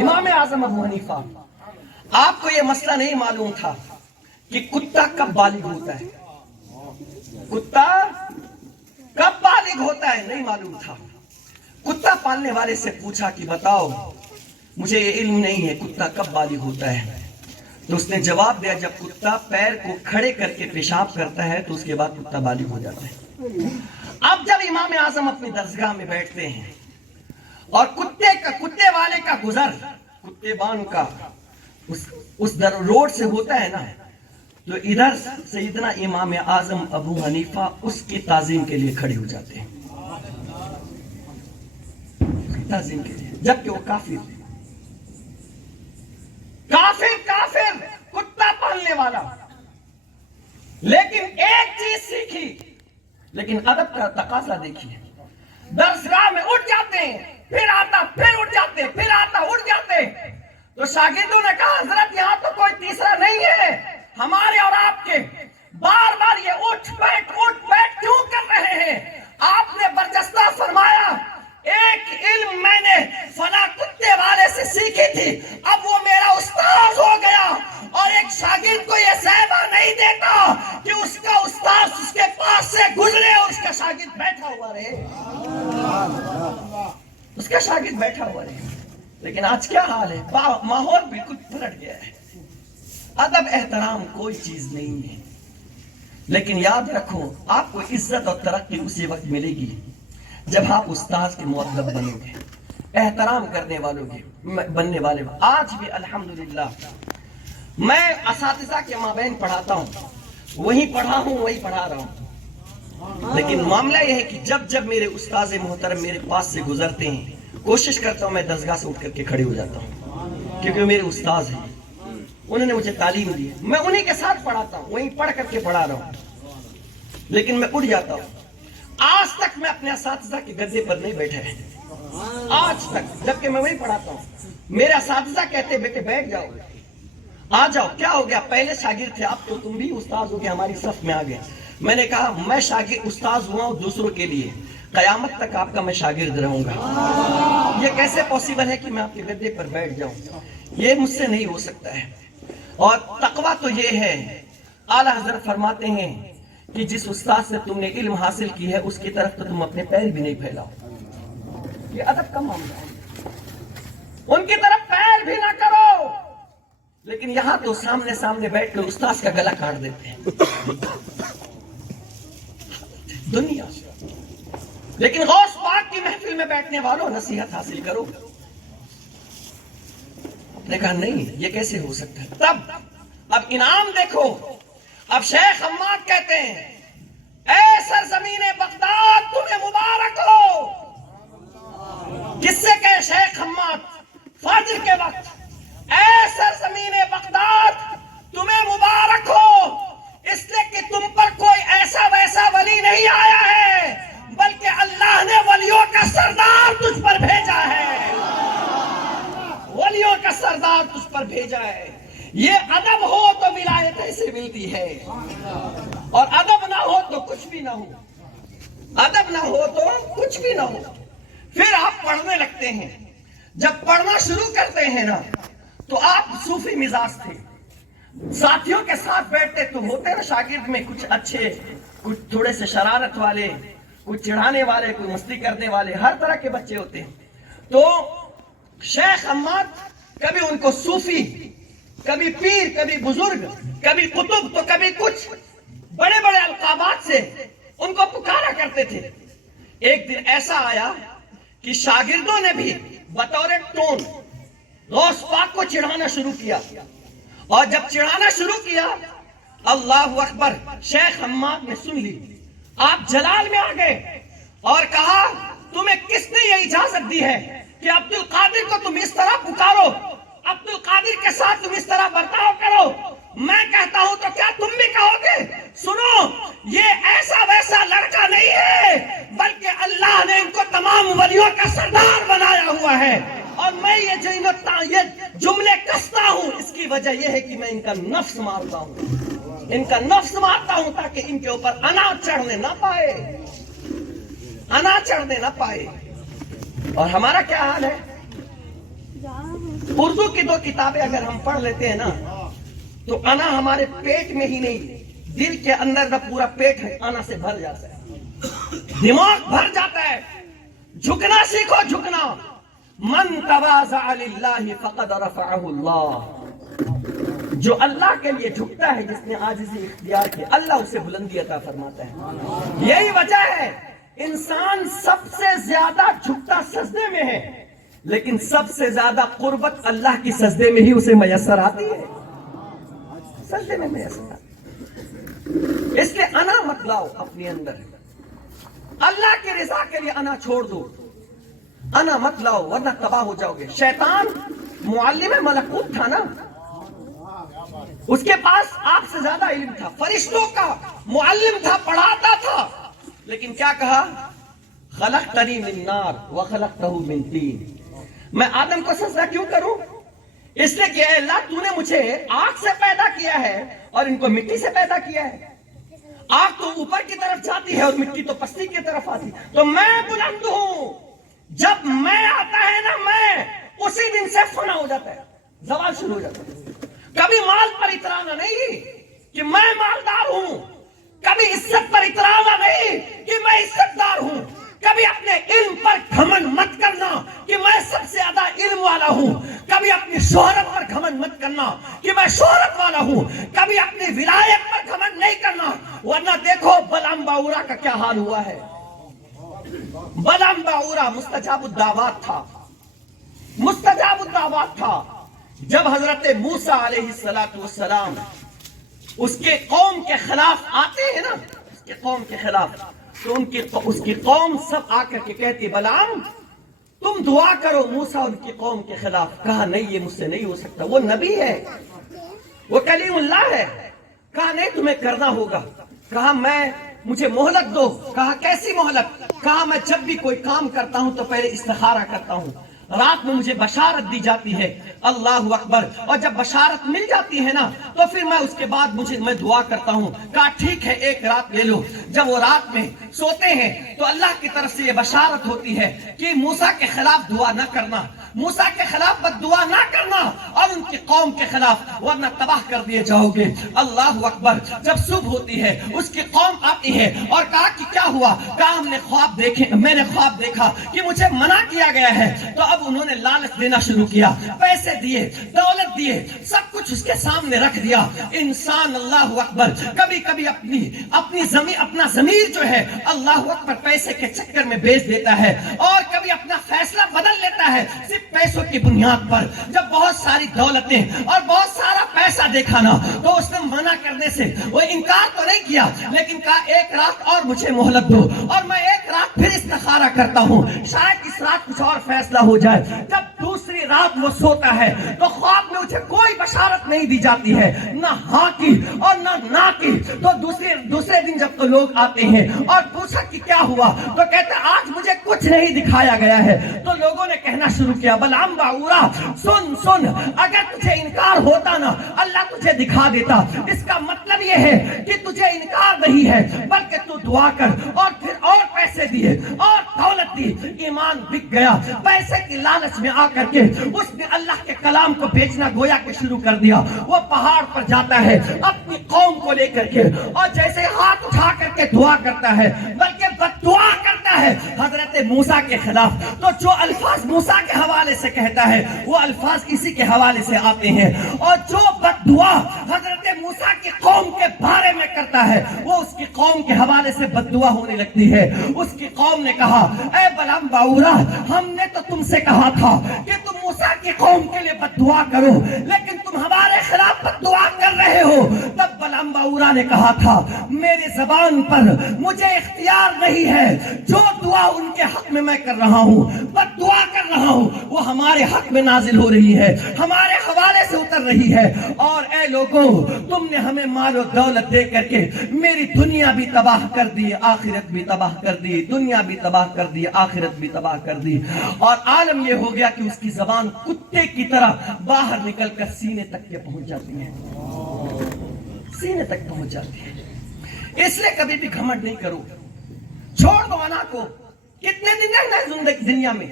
امام اعظم ابو حنیفہ، آپ کو یہ مسئلہ نہیں معلوم تھا کہ کتا کب بالغ ہوتا ہے؟ کتا کب بالغ ہوتا ہے نہیں معلوم تھا. کتا پالنے والے سے پوچھا کہ بتاؤ مجھے یہ علم نہیں ہے کتا کب بالغ ہوتا ہے. تو اس نے جواب دیا جب کتا پیر کو کھڑے کر کے پیشاب کرتا ہے تو اس کے بعد کتا بالغ ہو جاتا ہے. اب جب امام اعظم اپنی درسگاہ میں بیٹھتے ہیں اور کتے والے کا گزر، کتے بان کا اس روڈ سے ہوتا ہے نا، تو ادھر سیدنا امام اعظم ابو حنیفہ اس کی تعظیم کے لیے کھڑے ہو جاتے ہیں، تعظیم کے لیے، جبکہ وہ کافر تھے. کافر کتا پالنے والا، لیکن ایک چیز سیکھی. لیکن ادب کا تقاضا دیکھیے، درسگاہ میں اٹھ جاتے ہیں، پھر آتا، پھر اٹھ جاتے، پھر آتا، اٹھ جاتے. تو شاگردوں نے کہا حضرت یہاں تو کوئی تیسرا نہیں ہے ہمارے اور آپ کے، بار بار یہ اٹھ بیٹھ کیوں کر رہے ہیں؟ آپ نے برجستہ فرمایا ایک علم میں نے فلاں کتے والے سے سیکھی تھی، اب وہ میرا استاذ ہو گیا. اور ایک شاگرد کو یہ صحبہ نہیں دیتا کہ اس کا استاذ اس کے پاس سے گزرے اور اس کا شاگرد بیٹھا ہوا رہے، اس کا شاگرد بیٹھا ہوا رہے. لیکن آج کیا حال ہے؟ ماحول بالکل پلٹ گیا ہے. ادب احترام کوئی چیز نہیں ہے. لیکن یاد رکھو آپ کو عزت اور ترقی اسی وقت ملے گی جب آپ استاذ کے مؤدب بنو گے، احترام کرنے والوں کے بننے والے. آج بھی الحمدللہ میں اساتذہ کے مابین پڑھاتا ہوں، وہی پڑھا ہوں وہی پڑھا رہا ہوں. لیکن معاملہ یہ ہے کہ جب میرے استاذ محترم میرے پاس سے گزرتے ہیں کوشش کرتا ہوں میں درسگاہ سے اٹھ کر کے کھڑے ہو جاتا ہوں، کیونکہ وہ میرے استاذ ہیں، انہوں نے مجھے تعلیم دی، میں انہی کے ساتھ پڑھاتا ہوں، وہیں پڑھ کر کے پڑھا رہا ہوں. لیکن میں اٹھ جاتا ہوں. آج تک میں اپنے اساتذہ کے گدے پر نہیں بیٹھا ہے، آج تک، جبکہ میں وہی پڑھاتا ہوں. میرے اساتذہ کہتے بیٹے بیٹھ جاؤ، آ جاؤ. کیا ہو گیا؟ پہلے شاگرد تھے، اب تو تم بھی استاذ ہو کے ہماری صف میں آ گئے. میں نے کہا میں شاگرد استاذ ہوا ہوں دوسروں کے لیے، قیامت تک آپ کا میں شاگرد رہوں گا. یہ کیسے پاسبل ہے کہ میں آپ کے گدے پر بیٹھ جاؤں؟ یہ مجھ سے نہیں ہو سکتا ہے. اور تقویٰ تو یہ ہے، اعلیٰ حضرت فرماتے ہیں کہ جس استاد سے تم نے علم حاصل کی ہے اس کی طرف تو تم اپنے پیر بھی نہیں پھیلاؤ. یہ ادب کا معاملہ ہے، ان کی طرف پیر بھی نہ کرو. لیکن یہاں تو سامنے بیٹھ کر استاذ کا گلا کاٹ دیتے ہیں دنیا سے. لیکن غوث پاک کی محفل میں بیٹھنے والوں نصیحت حاصل کرو. نے کہا نہیں یہ کیسے ہو سکتا ہے. تب اب انعام دیکھو. اب شیخ حماد کہتے ہیں اے سرزمین بغداد تمہیں مبارک ہو. کس سے کہے شیخ حماد فجر کے وقت؟ اے سرزمین بغداد تمہیں مبارک ہو، اس لیے کہ تم پر کوئی ایسا ویسا ولی نہیں آیا ہے، بلکہ اللہ نے ولیوں کا سردار تجھ پر بھیجا ہے، ولیوں کا سردار تجھ پر بھیجا ہے. یہ ادب ہو تو ولایت ایسے ملتی ہے، اور ادب نہ ہو تو کچھ بھی نہ ہو. ادب نہ ہو تو کچھ بھی نہ ہو. پھر آپ پڑھنے لگتے ہیں. جب پڑھنا شروع کرتے ہیں نا تو آپ صوفی مزاج تھے، ساتھیوں کے ساتھ بیٹھتے تو ہوتے نا شاگرد میں کچھ اچھے، کچھ تھوڑے سے شرارت والے، کچھ چڑھانے والے، کوئی مستی کرنے والے، ہر طرح کے بچے ہوتے ہیں. تو شیخ حماد کبھی ان کو صوفی، کبھی پیر، کبھی بزرگ، کبھی قطب تو کبھی کچھ بڑے بڑے القابات سے ان کو پکارا کرتے تھے۔ ایک دن ایسا آیا کہ شاگردوں نے بھی بطور ٹون غوث پاک کو چڑھانا شروع کیا، اور جب چڑھانا شروع کیا، اللہ اکبر، شیخ حماد نے سن لی، آپ جلال میں آ گئے اور کہا تمہیں کس نے یہ اجازت دی ہے کہ عبد القادر کو تم اس طرح پکارو، عبد القادر کے ساتھ تم اس طرح برتاؤ کرو؟ میں کہتا ہوں تو کیا تم بھی کہو گے؟ سنو، یہ ایسا ویسا لڑکا نہیں ہے، بلکہ اللہ نے ان کو تمام ولیوں کا سردار بنایا ہوا ہے، اور میں یہ جملے کستا ہوں، اس کی وجہ یہ ہے کہ میں ان کا نفس مارتا ہوں، ان کا نفس مارتا ہوں تاکہ ان کے اوپر انا چڑھنے نہ پائے، انا چڑھنے نہ پائے۔ اور ہمارا کیا حال ہے؟ اردو کی 2 کتابیں اگر ہم پڑھ لیتے ہیں نا تو انا ہمارے پیٹ میں ہی نہیں، دل کے اندر کا پورا پیٹ انا سے بھر جاتا ہے، دماغ بھر جاتا ہے۔ جھکنا سیکھو، جھکنا۔ من تواضع للہ فقد رفعہ اللہ، جو اللہ کے لیے جھکتا ہے، جس نے عاجزی اختیار کی، اللہ اسے بلندی عطا فرماتا ہے۔ یہی وجہ ہے انسان سب سے زیادہ جھکتا سجدے میں ہے، لیکن سب سے زیادہ قربت اللہ کی سجدے میں ہی اسے میسر آتی ہے، سجدے میں میسر آتی ہے۔ اس لیے انا مت لاؤ اپنے اندر، اللہ کی رضا کے لیے انا چھوڑ دو، انا مت لاؤ ورنہ تباہ ہو جاؤ گے۔ شیطان معلم ملکوت تھا نا، اس کے پاس آپ سے زیادہ علم تھا، فرشتوں کا معلم تھا، پڑھاتا تھا، لیکن کیا کہا؟ خلقتنی من نار وخلقتہ من طین، میں آدم کو سجدہ کیوں کروں؟ اس لیے کہ اے اللہ تو نے مجھے آگ سے پیدا کیا ہے اور ان کو مٹی سے پیدا کیا ہے، آگ تو اوپر کی طرف جاتی ہے اور مٹی تو پستی کی طرف آتی، تو میں بلند ہوں، جب میں آتا ہے نا، میں اسی دن سے فنا ہو جاتا ہے، زوال شروع ہو جاتا ہے۔ کبھی مال پر اترانا نہیں کہ میں مالدار ہوں، کبھی عزت پر اترانا نہیں کہ میں عزت دار ہوں، کبھی اپنے علم پر گھمنڈ مت کرنا کہ میں سب سے زیادہ علم والا ہوں، کبھی اپنی شہرت پر گھمنڈ مت کرنا کہ میں شہرت والا ہوں، کبھی اپنی ولایت پر گھمنڈ نہیں کرنا، ورنہ دیکھو بلعام باورا کا کیا حال ہوا ہے۔ بلعام باورا مستجاب الدعوات تھا، مستجاب الدعوات تھا۔ جب حضرت موسیٰ علیہ السلام اس کے قوم کے خلاف آتے ہیں نا، اس کے قوم کے خلاف، تو اس کی قوم سب آ کر کے کہتی بلعام تم دعا کرو موسیٰ ان کی قوم کے خلاف۔ کہا نہیں، یہ مجھ سے نہیں ہو سکتا، وہ نبی ہے، وہ کلیم اللہ ہے۔ کہا نہیں، تمہیں کرنا ہوگا۔ کہا مجھے مہلت دو۔ کہا کیسی مہلت؟ کہا میں جب بھی کوئی کام کرتا ہوں تو پہلے استخارہ کرتا ہوں، رات میں مجھے بشارت دی جاتی ہے، اللہ اکبر، اور جب بشارت مل جاتی ہے نا تو پھر میں اس کے بعد میں دعا کرتا ہوں۔ کہا ٹھیک ہے، ایک رات لے لو۔ جب وہ رات میں سوتے ہیں تو اللہ کی طرف سے یہ بشارت ہوتی ہے کہ موسیٰ کے خلاف دعا نہ کرنا، موسیٰ کے خلاف بد دعا نہ کرنا اور ان کی قوم کے خلاف، ورنہ تباہ کر دیے جاؤ گے۔ اللہ اکبر۔ جب صبح ہوتی ہے اس کی قوم آتی ہے اور کہا کہ کیا ہوا؟ کہا ہم نے خواب دیکھے، میں نے خواب دیکھا کہ مجھے منع کیا گیا ہے۔ تو اب انہوں نے لالچ دینا شروع کیا، پیسے دیے، دولت دیے، سب کچھ اس کے سامنے رکھ دیا۔ انسان اللہ اکبر کبھی کبھی اپنی زمین، اپنا ضمیر جو ہے اللہ اکبر پیسے کے چکر میں بیچ دیتا ہے، اور کبھی اپنا فیصلہ بدل لیتا ہے صرف پیسوں کی بنیاد پر۔ جب بہت ساری دولتیں اور بہت سارا پیسہ دیکھا نا تو اس نے منع کرنے سے وہ انکار تو نہیں کیا، لیکن کہا ایک رات اور مجھے مہلت دو اور میں ایک رات پھر استخارہ کرتا ہوں، شاید اس رات کچھ اور فیصلہ ہو جائے۔ جب دوسری رات وہ سوتا ہے تو خواب میں اسے کوئی بشارت نہیں دی جاتی ہے، نہ ہاں کی اور نہ کی۔ تو دوسرے دن جب تو لوگ آتے ہیں اور پوچھا کہ کیا ہوا تو کہتے آج مجھے کچھ نہیں دکھایا گیا ہے۔ تو لوگوں نے کہنا شروع کیا بلعام باورا سن، اگر تجھے انکار ہوتا نا اللہ تجھے دکھا دیتا۔ اس کا مطلب یہ ہے کہ تجھے انکار نہیں ہے بلکہ تو دعا کر، اور پھر اور پیسے دیے اور دولت دی۔ ایمان بک گیا، پیسے کی لالچ میں آ کر کے اس نے اللہ کے کلام کو بیچنا گویا کہ شروع کر دیا۔ وہ پہاڑ پر جاتا ہے اپنی قوم کو لے کر کے، اور جیسے ہاتھ اٹھا کر کے دعا کرتا ہے بلکہ بد دعا کرتا ہے حضرت موسیٰ کے خلاف، تو جو الفاظ موسیٰ کے حوالے سے کہتا ہے وہ الفاظ اسی کے حوالے سے آتے ہیں، اور جو بد دعا حضرت موسیٰ کی قوم کے بارے میں کرتا ہے وہ اس کی قوم کے حوالے سے بد دعا ہونے لگتی ہے۔ اس کی قوم نے کہا اے بلعام باورا، ہم نے تو تم سے کہا تھا کہ تم موسیٰ کی قوم کے لیے بد دعا کرو، لیکن تم ہمارے خلاف بد دعا کر رہے ہو۔ تب بلعام باورا نے کہا تھا میری زبان پر مجھے اختیار نہیں ہے، جو دعا ان کے حق میں میں کر رہا ہوں، بد دعا کر رہا ہوں، وہ ہمارے حق میں نازل ہو رہی ہے، ہمارے حوالے سے اتر رہی ہے۔ اور اے لوگوں، تم نے ہمیں مال و دولت دے کر کے میری دنیا بھی تباہ کر دی، آخرت بھی تباہ کر دی، دنیا بھی تباہ کر دی، آخرت بھی تباہ کر دی۔ اور عالم یہ ہو گیا کہ اس کی زبان کتے کی طرح باہر نکل کر سینے تک کے پہنچ جاتی ہے، سینے تک پہنچ جاتی ہے۔ اس لیے کبھی بھی گھمنڈ نہیں کرو، چھوڑ دو انا کو۔ کتنے دن رہنا ہے زندگی دنیا میں؟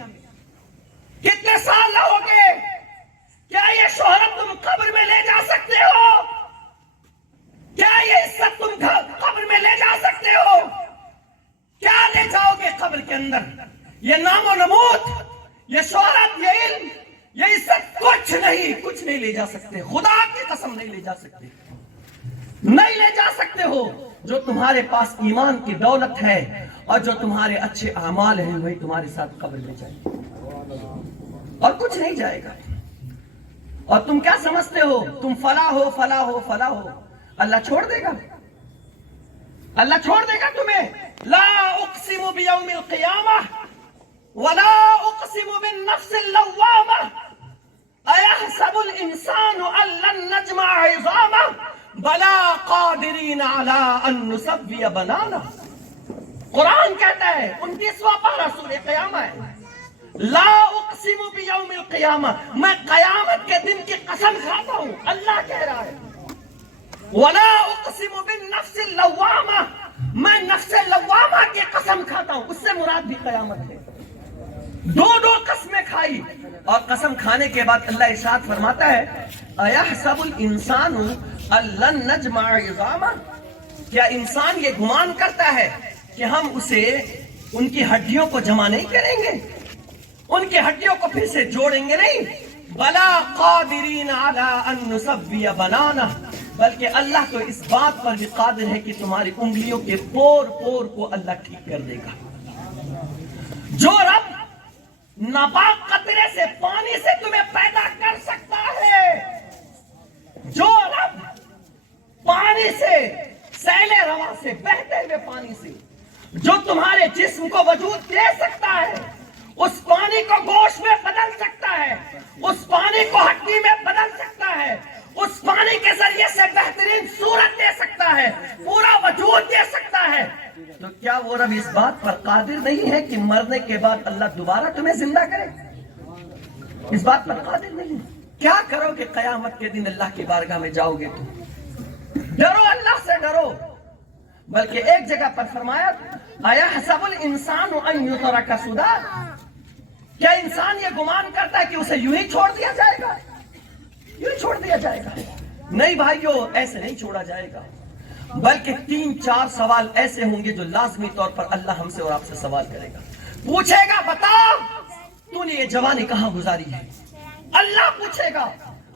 کتنے سال رہو گے؟ کیا یہ شہرت تم قبر میں لے جا سکتے ہو؟ کیا یہ عزت تم قبر میں لے جا سکتے ہو؟ کیا لے جاؤ گے قبر کے اندر؟ یہ نام و نمود، یہ شہرت، یہ علم، یہ عزت کچھ نہیں لے جا سکتے۔ خدا کی قسم نہیں لے جا سکتے، نہیں لے جا سکتے ہو۔ جو تمہارے پاس ایمان کی دولت ہے اور جو تمہارے اچھے اعمال ہیں وہی تمہارے ساتھ قبر میں جائے گا، اور کچھ نہیں جائے گا۔ اور تم کیا سمجھتے ہو تم فلاح ہو، فلاح ہو، فلاح ہو؟ اللہ چھوڑ دے گا، اللہ چھوڑ دے گا تمہیں۔ لا اقسم بیوم القیامہ ولا اقسم بالنفس اللوامہ ایحسب الانسان ان لن نجمع عظامہ بلا قادرین علی ان نسوی بنانہ۔ قرآن کہتا ہے 29واں پارہ سورہ قیامہ ہے، لا اقسم بیوم القیامہ، میں قیامت کے دن کی قسم کھاتا ہوں، اللہ کہہ رہا ہے۔ ولا اقسم بالنفس اللوامہ، میں نفس لوامہ کی قسم کھاتا ہوں، اس سے مراد بھی قیامت ہے۔ دو قسمیں کھائی، اور قسم کھانے کے بعد اللہ ارشاد فرماتا ہے ایحسب الانسان ان لن نجمع عظامہ، کیا انسان یہ گمان کرتا ہے کہ ہم اسے ان کی ہڈیوں کو جمع نہیں کریں گے، ان کی ہڈیوں کو پھر سے جوڑیں گے نہیں؟ بلا قادرین علی ان نسوی بنانہ، بلکہ اللہ تو اس بات پر بھی قادر ہے کہ تمہاری انگلیوں کے پور پور کو اللہ ٹھیک کر دے گا۔ جو رب ناپاک قطرے سے پانی سے تمہیں پیدا کر سکتا ہے، جو رب پانی سے، سیل رواں سے، بہتے ہوئے پانی سے جو تمہارے جسم کو وجود دے سکتا ہے، اس پانی کو گوشت میں بدل سکتا ہے، اس پانی کو ہڈی میں بدل سکتا ہے، اس پانی کے ذریعے سے بہترین صورت دے سکتا ہے، پورا وجود دے سکتا ہے، تو کیا وہ رب اس بات پر قادر نہیں ہے کہ مرنے کے بعد اللہ دوبارہ تمہیں زندہ کرے؟ اس بات پر قادر نہیں؟ کیا کرو کہ قیامت کے دن اللہ کی بارگاہ میں جاؤ گے؟ تو ڈرو، اللہ سے ڈرو۔ بلکہ ایک جگہ پر فرمایا ایحسب الانسان ان یترک سدی، کیا انسان یہ گمان کرتا ہے کہ اسے یوں ہی چھوڑ دیا جائے گا؟ یوں چھوڑ دیا جائے گا؟ نہیں بھائیو، ایسے نہیں چھوڑا جائے گا، بلکہ 3-4 سوال ایسے ہوں گے جو لازمی طور پر اللہ ہم سے اور آپ سے سوال کرے گا، پوچھے گا بتا تو نے یہ جوانی کہاں گزاری ہے؟ اللہ پوچھے گا۔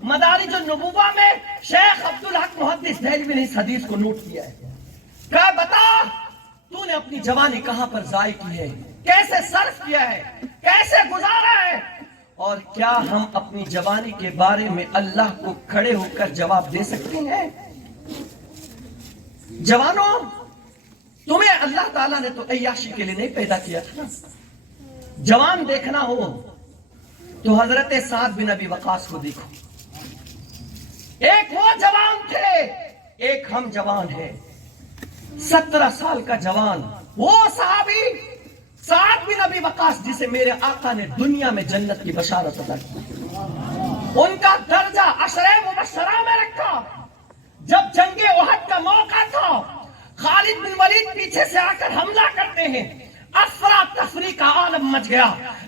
مدارج النبوہ میں شیخ عبدالحق محدث دہلوی نے اس حدیث کو نوٹ کیا ہے، کہا بتا تو نے اپنی جوانی کہاں پر ضائع کی ہے، کیسے صرف کیا ہے، کیسے گزارا ہے؟ اور کیا ہم اپنی جوانی کے بارے میں اللہ کو کھڑے ہو کر جواب دے سکتے ہیں؟ جوانوں، تمہیں اللہ تعالیٰ نے تو عیاشی کے لیے نہیں پیدا کیا تھا۔ جوان دیکھنا ہو تو حضرت سعد بن ابی وقاص کو دیکھو، ایک وہ جوان تھے، ایک ہم جوان ہیں۔ 17 سال کا جوان، وہ صحابی سعد بن ابی وقاص جسے میرے آقا نے دنیا میں جنت کی بشارت عطا کی، ان کا درجہ عشرہ مبشرہ میں رکھا۔ جب جنگ احد کا موقع تھا، خالد بن ولید پیچھے سے آ کر حملہ کرتے ہیں، افراتفری کا عالم مچ گیا۔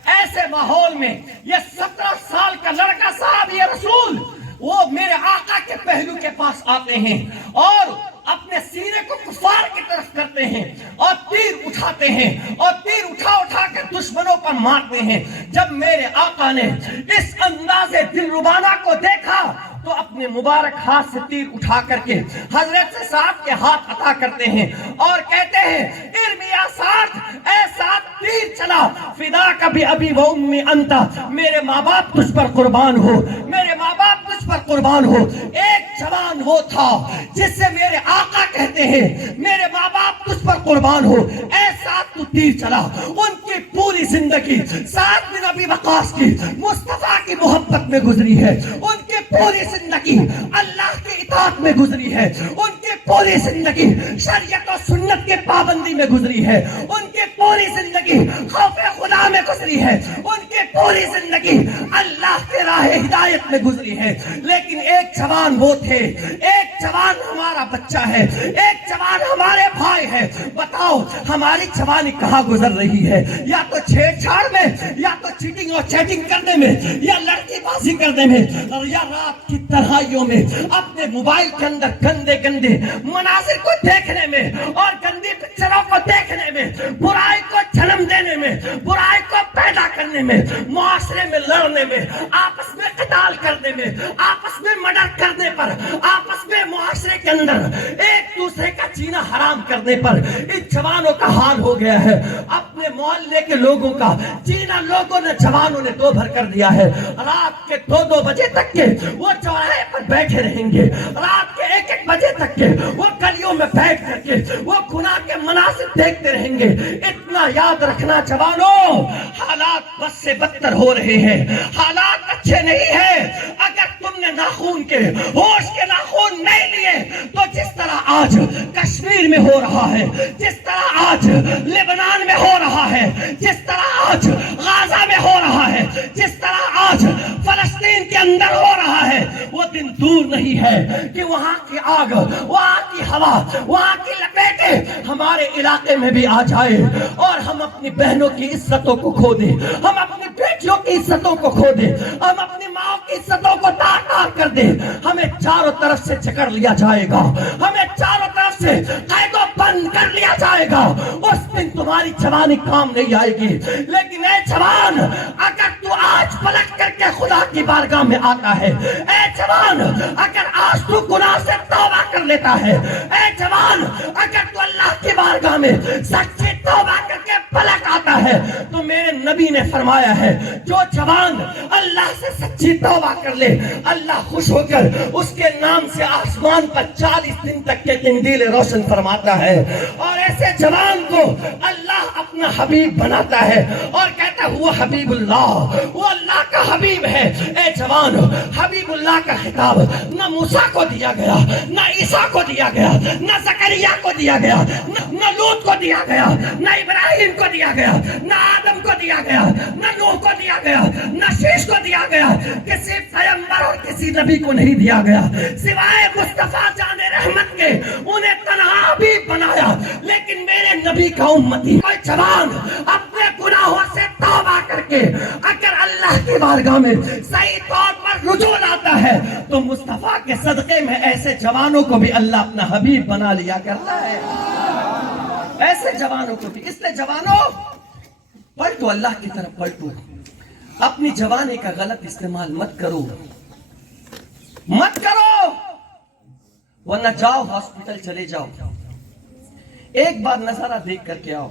ایسے ماحول میں یہ 17 سال کا لڑکا صحابی رسول وہ میرے آقا کے پہلو کے پاس آتے ہیں اور اپنے سینے کو کفار کی طرف کرتے ہیں اور تیر اٹھاتے ہیں اور تیر اٹھا اٹھا کر دشمنوں پر مارتے ہیں. جب میرے آقا نے اس انداز دلربانہ کو دیکھا تو اپنے مبارک ہاتھ سے تیر اٹھا کر کے حضرت سعد کے ہاتھ عطا کرتے ہیں اور کہتے ہیں ارمی یا سعد، اے سعد تیر چلا، فدا کبھی ابھی و امی انتا، میرے ماں باپ تجھ پر قربان ہو، میرے ماں باپ تجھ پر قربان ہو. ایک جوان وہ تھا جس سے میرے آقا کہتے ہیں میرے ماں باپ تجھ پر قربان ہو، اے سعد تو تیر چلا. ان کی پوری زندگی سعد بن ابی وقاص کی مصطفیٰ کی محبت میں گزری ہے، ان کی پوری زندگی اللہ کی اطاعت میں گزری ہے، ان کی پوری زندگی شریعت و سنت کے پابندی میں گزری ہے، ان کی پوری زندگی خوف خدا میں گزری ہے، ان کی پوری زندگی اللہ کے راہ ہدایت میں گزری ہے. لیکن ایک جوان وہ تھے، ایک جوان ہمارا بچہ ہے، ایک جوان ہمارے بھائی ہے. بتاؤ ہماری جوانی کہاں گزر رہی ہے؟ یا تو چھیڑ چھاڑ میں، یا تو چیٹنگ اور چیٹنگ کرنے میں، یا لڑکی بازی کرنے میں، یا رات کی تنہائیوں میں اپنے موبائل کے اندر گندے گندے مناظر کو دیکھنے میں اور گندی پکچروں کو دیکھنے میں، برائی کو جنم دینے میں، برائی کو پیدا کرنے میں، معاشرے میں لڑنے میں، آپس میں قتال کرنے میں، آپس میں مرڈر کرنے پر، آپس میں معاشرے کے اندر ایک دوسرے کا جینا حرام کرنے پر ان جوانوں کا حال ہو گیا ہے. اپنے محلے کے لوگوں کا جینا لوگوں نے، جوانوں نے دو بھر کر دیا ہے. رات کے 2-2 بجے تک کے وہ چوراہے پر بیٹھے رہیں گے، رات کے 1-1 بجے تک کے وہ گلیوں میں بیٹھ کر کے وہ گناہ کے مناظر دیکھتے رہیں گے. اتنا یاد رکھنا جوانوں، حالات بس سے بدتر ہو رہے ہیں، حالات اچھے نہیں ہیں. اگر تم نے ناخون کے ہوش کے ناخون نہیں لیے تو جس طرح آج کشمیر میں ہو رہا ہے، جس طرح آج لبنان میں ہو رہا ہے، جس طرح آج غازہ میں ہو رہا ہے، جس طرح آج فلسطین کے اندر ہو رہا ہے، وہ دن دور نہیں ہے کہ وہاں کی آگ، وہاں کی ہوا، وہاں کی لپیٹیں ہمارے علاقے میں بھی آ جائے اور ہم اپنی بہنوں کی عزتوں کو کھو دیں، ہم اپنی بیٹیوں کی عزتوں کو کھو دیں، ہم اپنی ماں کی عزتوں کو تار تار کر دیں. ہمیں چاروں طرف سے جکڑ لیا جائے گا، ہمیں چاروں طرف سے قید و بند کر لیا جائے گا. اس دن تمہاری جوانی کام نہیں آئے گی. لیکن اے جوان، اگر تو آج پلٹ کر کے خدا کی بارگاہ میں آتا ہے، اے جوان اگر آج تو گناہ سے توبہ کر لیتا ہے، اے جوان اگر تو اللہ کی بارگاہ میں سچی توبہ کر کے پلٹ آتا ہے، تو میرے نبی نے فرمایا ہے جو جوان اللہ سے سچی توبہ کر لے، اللہ خوش ہو کر اس کے نام سے آسمان پر 40 دن تک کے قندیل روشن فرماتا ہے. اور ایسے جوان کو اللہ اپنا حبیب بناتا ہے اور کہتا ہے وہ حبیب اللہ، وہ اللہ کا حبیب ہے. اے جوان، حبیب اللہ کا خطاب نہ موسیٰ کو دیا گیا، نہ عیسیٰ کو دیا گیا، نہ زکریا کو دیا گیا، نہ لوط کو دیا گیا، نہ ابراہیم کو دیا گیا، نہ آدم کو دیا گیا، نہ نوح کو دیا گیا، نہ شیش کو دیا گیا. کسی پیغمبر اور کسی نبی کو نہیں دیا گیا سوائے مصطفیٰ جان رحمت کے. انہیں تنہا حبیب بنایا. لیکن میرے نبی کا امتی کوئی جوان اپنے گناہوں سے توبہ کر کے اگر اللہ کی بارگاہ میں صحیح طور پر رجوع لاتا ہے تو مصطفیٰ کے صدقے میں ایسے جوانوں کو بھی اللہ اپنا حبیب بنا لیا کرتا ہے. ایسے جوانوں کو بھی. اس لیے جوانوں پلٹو، اللہ کی طرف پلٹو. اپنی جوانی کا غلط استعمال مت کرو، مت کرو، ورنہ جاؤ ہاسپٹل چلے جاؤ، ایک بار نظارہ دیکھ کر کے آؤ،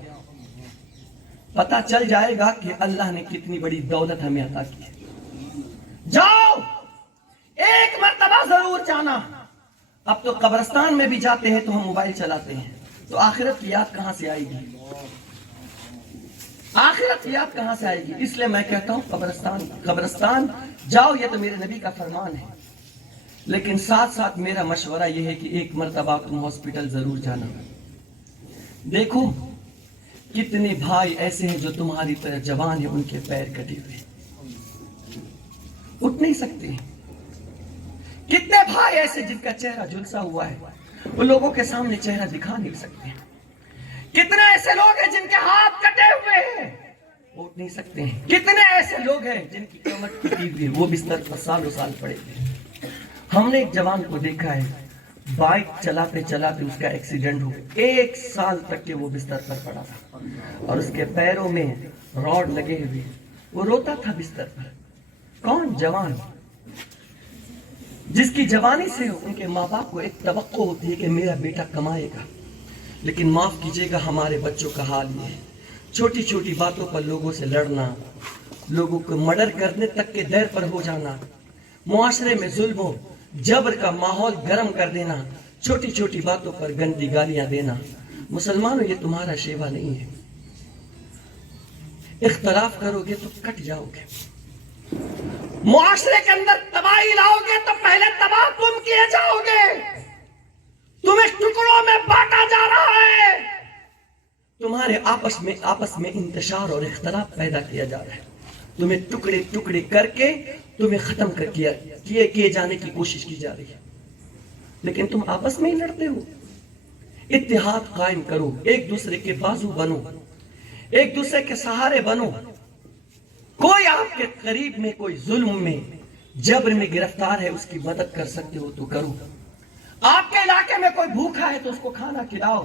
پتا چل جائے گا کہ اللہ نے کتنی بڑی دولت ہمیں عطا کی. جاؤ ایک مرتبہ ضرور جانا. اب تو قبرستان میں بھی جاتے ہیں تو ہم موبائل چلاتے ہیں، تو آخرت کی یاد کہاں سے آئے گی؟ آخرت کی یاد کہاں سے آئے گی؟ اس لیے میں کہتا ہوں قبرستان جاؤ، یہ تو میرے نبی کا فرمان ہے. لیکن ساتھ ساتھ میرا مشورہ یہ ہے کہ ایک مرتبہ تم ہاسپٹل ضرور جانا. دیکھو کتنے بھائی ایسے ہیں جو تمہاری طرح جوان ہیں، ان کے پیر کٹے ہوئے، اٹھ نہیں سکتے. کتنے بھائی ایسے جن کا چہرہ جھلسا ہوا ہے، وہ لوگوں کے سامنے چہرہ دکھا نہیں سکتے. کتنے ایسے لوگ ہیں جن کے ہاتھ کٹے ہوئے ہیں، اٹھ نہیں سکتے ہیں. کتنے ایسے لوگ ہیں جن کی کمر ٹوٹی ہوئی ہے، وہ بستر پر سالوں سال پڑے ہیں. ہم نے ایک جوان کو دیکھا ہے، بائک چلاتے چلاتے اس کا ایکسیڈنٹ ہو گیا، 1 سال تک کہ وہ بستر پر پڑا تھا اور اس کے پیروں میں راڈ لگے ہوئے، وہ روتا تھا بستر پر۔ کون جوان جس کی جوانی سے ان کے ماں باپ کو ایک توقع ہوتی ہے کہ میرا بیٹا کمائے گا، لیکن معاف کیجیے گا ہمارے بچوں کا حال یہ ہے، چھوٹی چھوٹی باتوں پر لوگوں سے لڑنا، لوگوں کو مرڈر کرنے تک کے دیر پر ہو جانا، معاشرے میں ظلم و جبر کا ماحول گرم کر دینا، چھوٹی چھوٹی باتوں پر گندی گالیاں دینا۔ مسلمانوں یہ تمہارا شیوا نہیں ہے، اختلاف کرو گے تو کٹ جاؤ گے، معاشرے کے اندر تباہی لاؤ گے تو پہلے تباہ تم کیے جاؤ گے، تمہیں ٹکڑوں میں بانٹا جا رہا ہے، تمہارے آپس میں انتشار اور اختلاف پیدا کیا جا رہا ہے، تمہیں ٹکڑے ٹکڑے کر کے تمہیں ختم کر کیے جانے کی کوشش کی جا رہی ہے، لیکن تم آپس میں ہی لڑتے ہو۔ اتحاد قائم کرو، ایک دوسرے کے بازو بنو، ایک دوسرے کے سہارے بنو۔ کوئی آپ کے قریب میں کوئی ظلم میں جبر میں گرفتار ہے، اس کی مدد کر سکتے ہو تو کرو۔ آپ کے علاقے میں کوئی بھوکا ہے تو اس کو کھانا کھلاؤ۔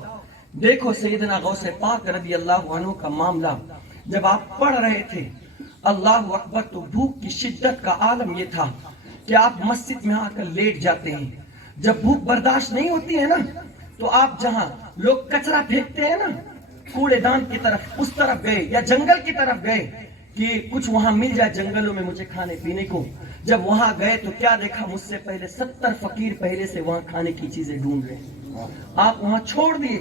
دیکھو سیدنا غوث پاک رضی اللہ عنہ کا معاملہ، جب آپ پڑھ رہے تھے اللہ اکبر تو بھوک کی شدت کا عالم یہ تھا کہ آپ مسجد میں آ کر لیٹ جاتے ہیں۔ جب بھوک برداشت نہیں ہوتی ہے نا تو آپ جہاں لوگ کچرا پھینکتے ہیں نا، کوڑے دان کی طرف، اس طرف گئے یا جنگل کی طرف گئے کہ کچھ وہاں مل جائے جنگلوں میں مجھے کھانے پینے کو۔ جب وہاں گئے تو کیا دیکھا، مجھ سے پہلے 70 فقیر پہلے سے وہاں کھانے کی چیزیں ڈھونڈ رہے۔ آپ وہاں چھوڑ دیے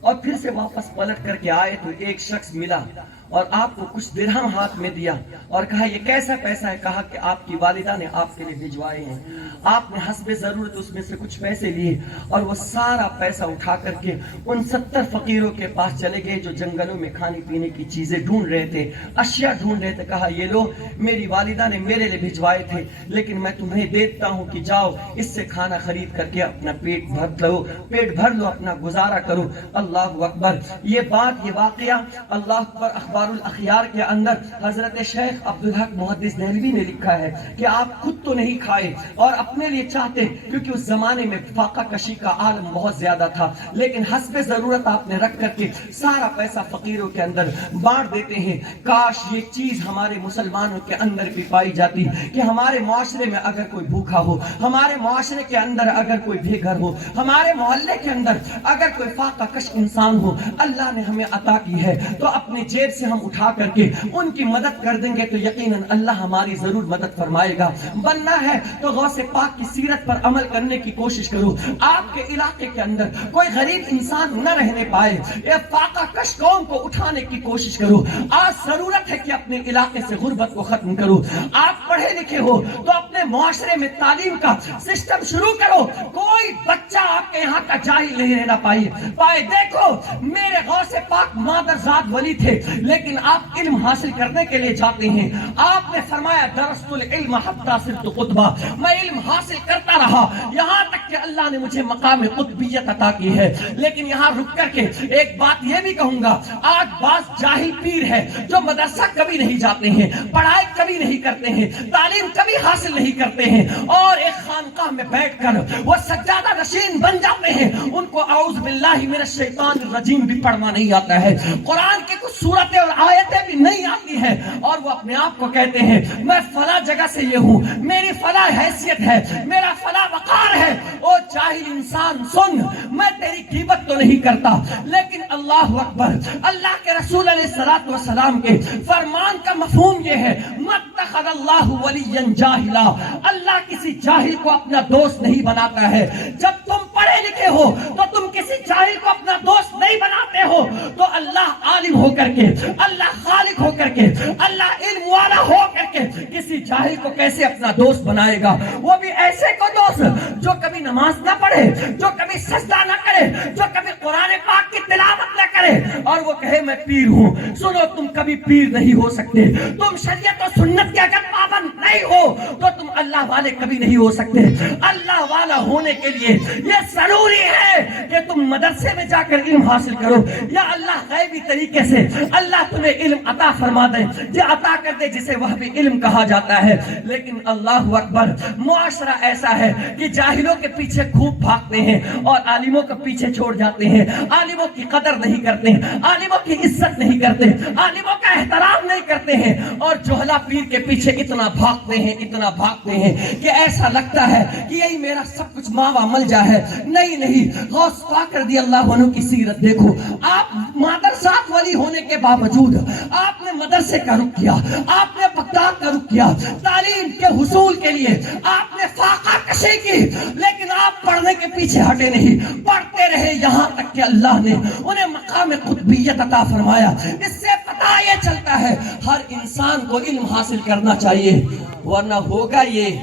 اور پھر سے واپس پلٹ کر کے آئے تو ایک شخص ملا اور آپ کو کچھ درہم ہاتھ میں دیا اور کہا یہ کیسا پیسہ ہے؟ کہا کہ آپ کی والدہ نے آپ کے لیے بھجوائے ہیں۔ آپ نے حسب ضرورت اس میں سے کچھ پیسے لیے اور وہ سارا پیسہ اٹھا کر کے ان 70 فقیروں کے پاس چلے گئے جو جنگلوں میں کھانے پینے کی چیزیں ڈھونڈ رہے تھے، اشیاء ڈھونڈ رہے تھے۔ کہا یہ لو، میری والدہ نے میرے لیے بھجوائے تھے، لیکن میں تمہیں دیتا ہوں کہ جاؤ اس سے کھانا خرید کر کے اپنا پیٹ بھر لو، اپنا گزارا کرو۔ اللہ اکبر، یہ بات، یہ واقعہ اللہ اکبر اخبار الاخیار کے اندر حضرت شیخ عبدالحق محدث دہلوی نے لکھا ہے کہ آپ خود تو نہیں کھائے اور اپنے لیے چاہتے، کیونکہ اس زمانے میں فاقہ کشی کا عالم بہت زیادہ تھا، لیکن حسب ضرورت آپ نے رکھ کر کے سارا پیسہ فقیروں کے اندر بانٹ دیتے ہیں۔ کاش یہ چیز ہمارے مسلمانوں کے اندر بھی پائی جاتی کہ ہمارے معاشرے میں اگر کوئی بھوکا ہو، ہمارے معاشرے کے اندر اگر کوئی بے گھر ہو، ہمارے محلے کے اندر اگر کوئی فاقہ کش انسان ہو، اللہ نے ہمیں عطا کی ہے تو اپنے جیب سے ہم اٹھا کر کے ان کی مدد کر دیں گے تو یقیناً اللہ ہماری ضرور مدد فرمائے گا۔ بننا ہے تو غوث پاک کی سیرت پر عمل کرنے کی کوشش کرو۔ آپ کے علاقے کے اندر کوئی غریب انسان نہ رہنے پائے، یہ فاقہ کش قوم کو اٹھانے کی کوشش کرو۔ آج ضرورت ہے کہ اپنے علاقے سے غربت کو ختم کرو۔ آپ پڑھے لکھے ہو تو اپنے معاشرے میں تعلیم کا سسٹم شروع کرو، کوئی بچہ آپ کے یہاں کا جاہل نہیں رہنا پائے۔ دیکھو میرے غوث پاک مادرزاد ولی تھے، لیکن آپ علم حاصل کرنے کے لیے جاتے ہیں۔ آپ نے فرمایا درست العلم حتی صرت قطبہ، میں علم حاصل کرتا رہا یہاں تک کہ اللہ نے مجھے مقام قطبیت عطا کی ہے۔ لیکن یہاں رک کر کے ایک بات یہ بھی کہوں گا، آج بعض جاہل پیر ہے جو مدرسہ کبھی نہیں جاتے ہیں، پڑھائی کبھی نہیں کرتے ہیں، تعلیم کبھی حاصل نہیں کرتے ہیں، اور ایک خانقاہ میں بیٹھ کر وہ سجادہ نشین بن جاتے ہیں۔ ان کو اعوذ باللہ من الشیطان الرجیم بھی پڑھنا نہیں آتا ہے، قرآن کی کچھ سورتیں اور آیتیں بھی نہیں آتی ہیں، اور وہ اپنے آپ کو کہتے ہیں میں فلاں جگہ سے یہ ہوں، میری فلاں حیثیت ہے، میرا فلاں وقار ہے۔ او جاہل انسان سن، میں تیری غیبت تو نہیں کرتا، لیکن اللہ اکبر، اللہ کے رسول علیہ الصلوۃ والسلام کے فرمان کا مفہوم یہ ہے متخذ اللہ ولیا جاہلا، اللہ کسی جاہل کو اپنا دوست نہیں بناتا ہے۔ جب تم پڑھے لکھے ہو تو تم کسی جاہل کو اپنا دوست نہیں بناتے ہو، تو اللہ عالم ہو کر کے، اللہ خالق ہو کر کے، اللہ علم والا ہو کر کے کسی جاہل کو کیسے اپنا دوست بنائے گا؟ وہ بھی ایسے کو دوست جو کبھی نماز نہ پڑھے، جو کبھی سجدہ نہ کرے، جو کبھی قرآن پاک کی تلاوت نہ کرے، اور وہ کہے میں پیر ہوں۔ سنو، تم کبھی پیر نہیں ہو سکتے، تم شریعت و سنت کے اگر پابند نہیں ہو تو تم اللہ والے کبھی نہیں ہو سکتے. اللہ والا ہونے کے لیے یہ ضروری ہے کہ تم مدرسے میں جا کر علم حاصل کرو, یا اللہ غیبی طریقے سے اللہ تمہیں علم عطا فرما دے, جو عطا کر دے جسے وہ بھی علم کہا جاتا ہے. لیکن اللہ اکبر, معاشرہ ایسا ہے کہ جاہلوں کے پیچھے خوب بھاگتے ہیں اور عالموں کے پیچھے چھوڑ جاتے ہیں. عالموں کی قدر نہیں کرتے, عالموں کی عزت نہیں کرتے, عالموں کا احترام نہیں کرتے ہیں, اور جوہلا پیر کے پیچھے اتنا بھاگتے ہیں, اتنا بھاگتے ہیں کہ ایسا لگتا ہے کہ یہی میرا سب کچھ ماوا ملجا ہے. نہیں, غوث پاک رضی اللہ عنہ کی سیرت دیکھو. آپ مدرسات والی ہونے کے باوجود آپ نے مدرسے کا رخ کیا, آپ نے بغداد کا رخ کیا, تعلیم کے حصول کے لیے آپ نے فاقہ کشی کی, لیکن آپ پڑھنے کے پیچھے ہٹے نہیں, پڑھتے رہے یہاں تک کہ اللہ نے انہیں مقام قطبیت عطا فرمایا. اس سے پتہ یہ چلتا ہے ہر انسان کو علم حاصل کرنا چاہیے, ورنہ ہوگا یہ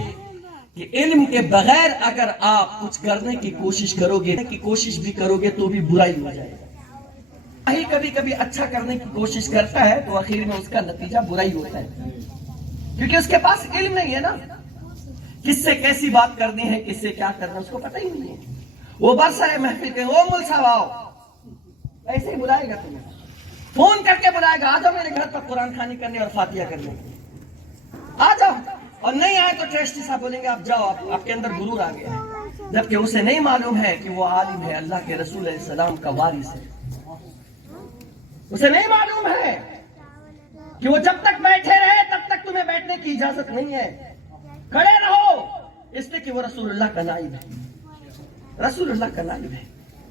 کہ علم کے بغیر اگر آپ کچھ کرنے کی کوشش کرو گے تو بھی برائی ہو جائے گا. کبھی کبھی اچھا کرنے کی کوشش کرتا ہے تو آخر میں اس کا نتیجہ برائی ہوتا ہے, کیونکہ اس کے پاس علم نہیں ہے نا, کس سے کیسی بات کرنی ہے, کس سے کیا کرنا اس کو پتہ ہی نہیں ہے. وہ برسہ ہے محفل کے, وہ مول صاحب آؤ, ایسے ہی بلائے گا تمہیں, فون کر کے بلائے گا, آ جاؤ میرے گھر پر قرآن خوانی کرنے اور فاتحہ کرنے, آ جاؤ. اور نہیں آئے تو ٹرسٹی صاحب بولیں گے آپ جاؤ, آپ کے اندر غرور آ گیا ہے, جبکہ اسے نہیں معلوم ہے کہ وہ عالم ہے, اللہ کے رسول علیہ السلام کا وارث ہے. اسے نہیں معلوم ہے کہ وہ جب تک بیٹھے رہے تب تک تمہیں بیٹھنے کی اجازت نہیں ہے, کھڑے رہو, اس لیے کہ وہ رسول اللہ کا نائب ہے, رسول اللہ کا نائب ہے,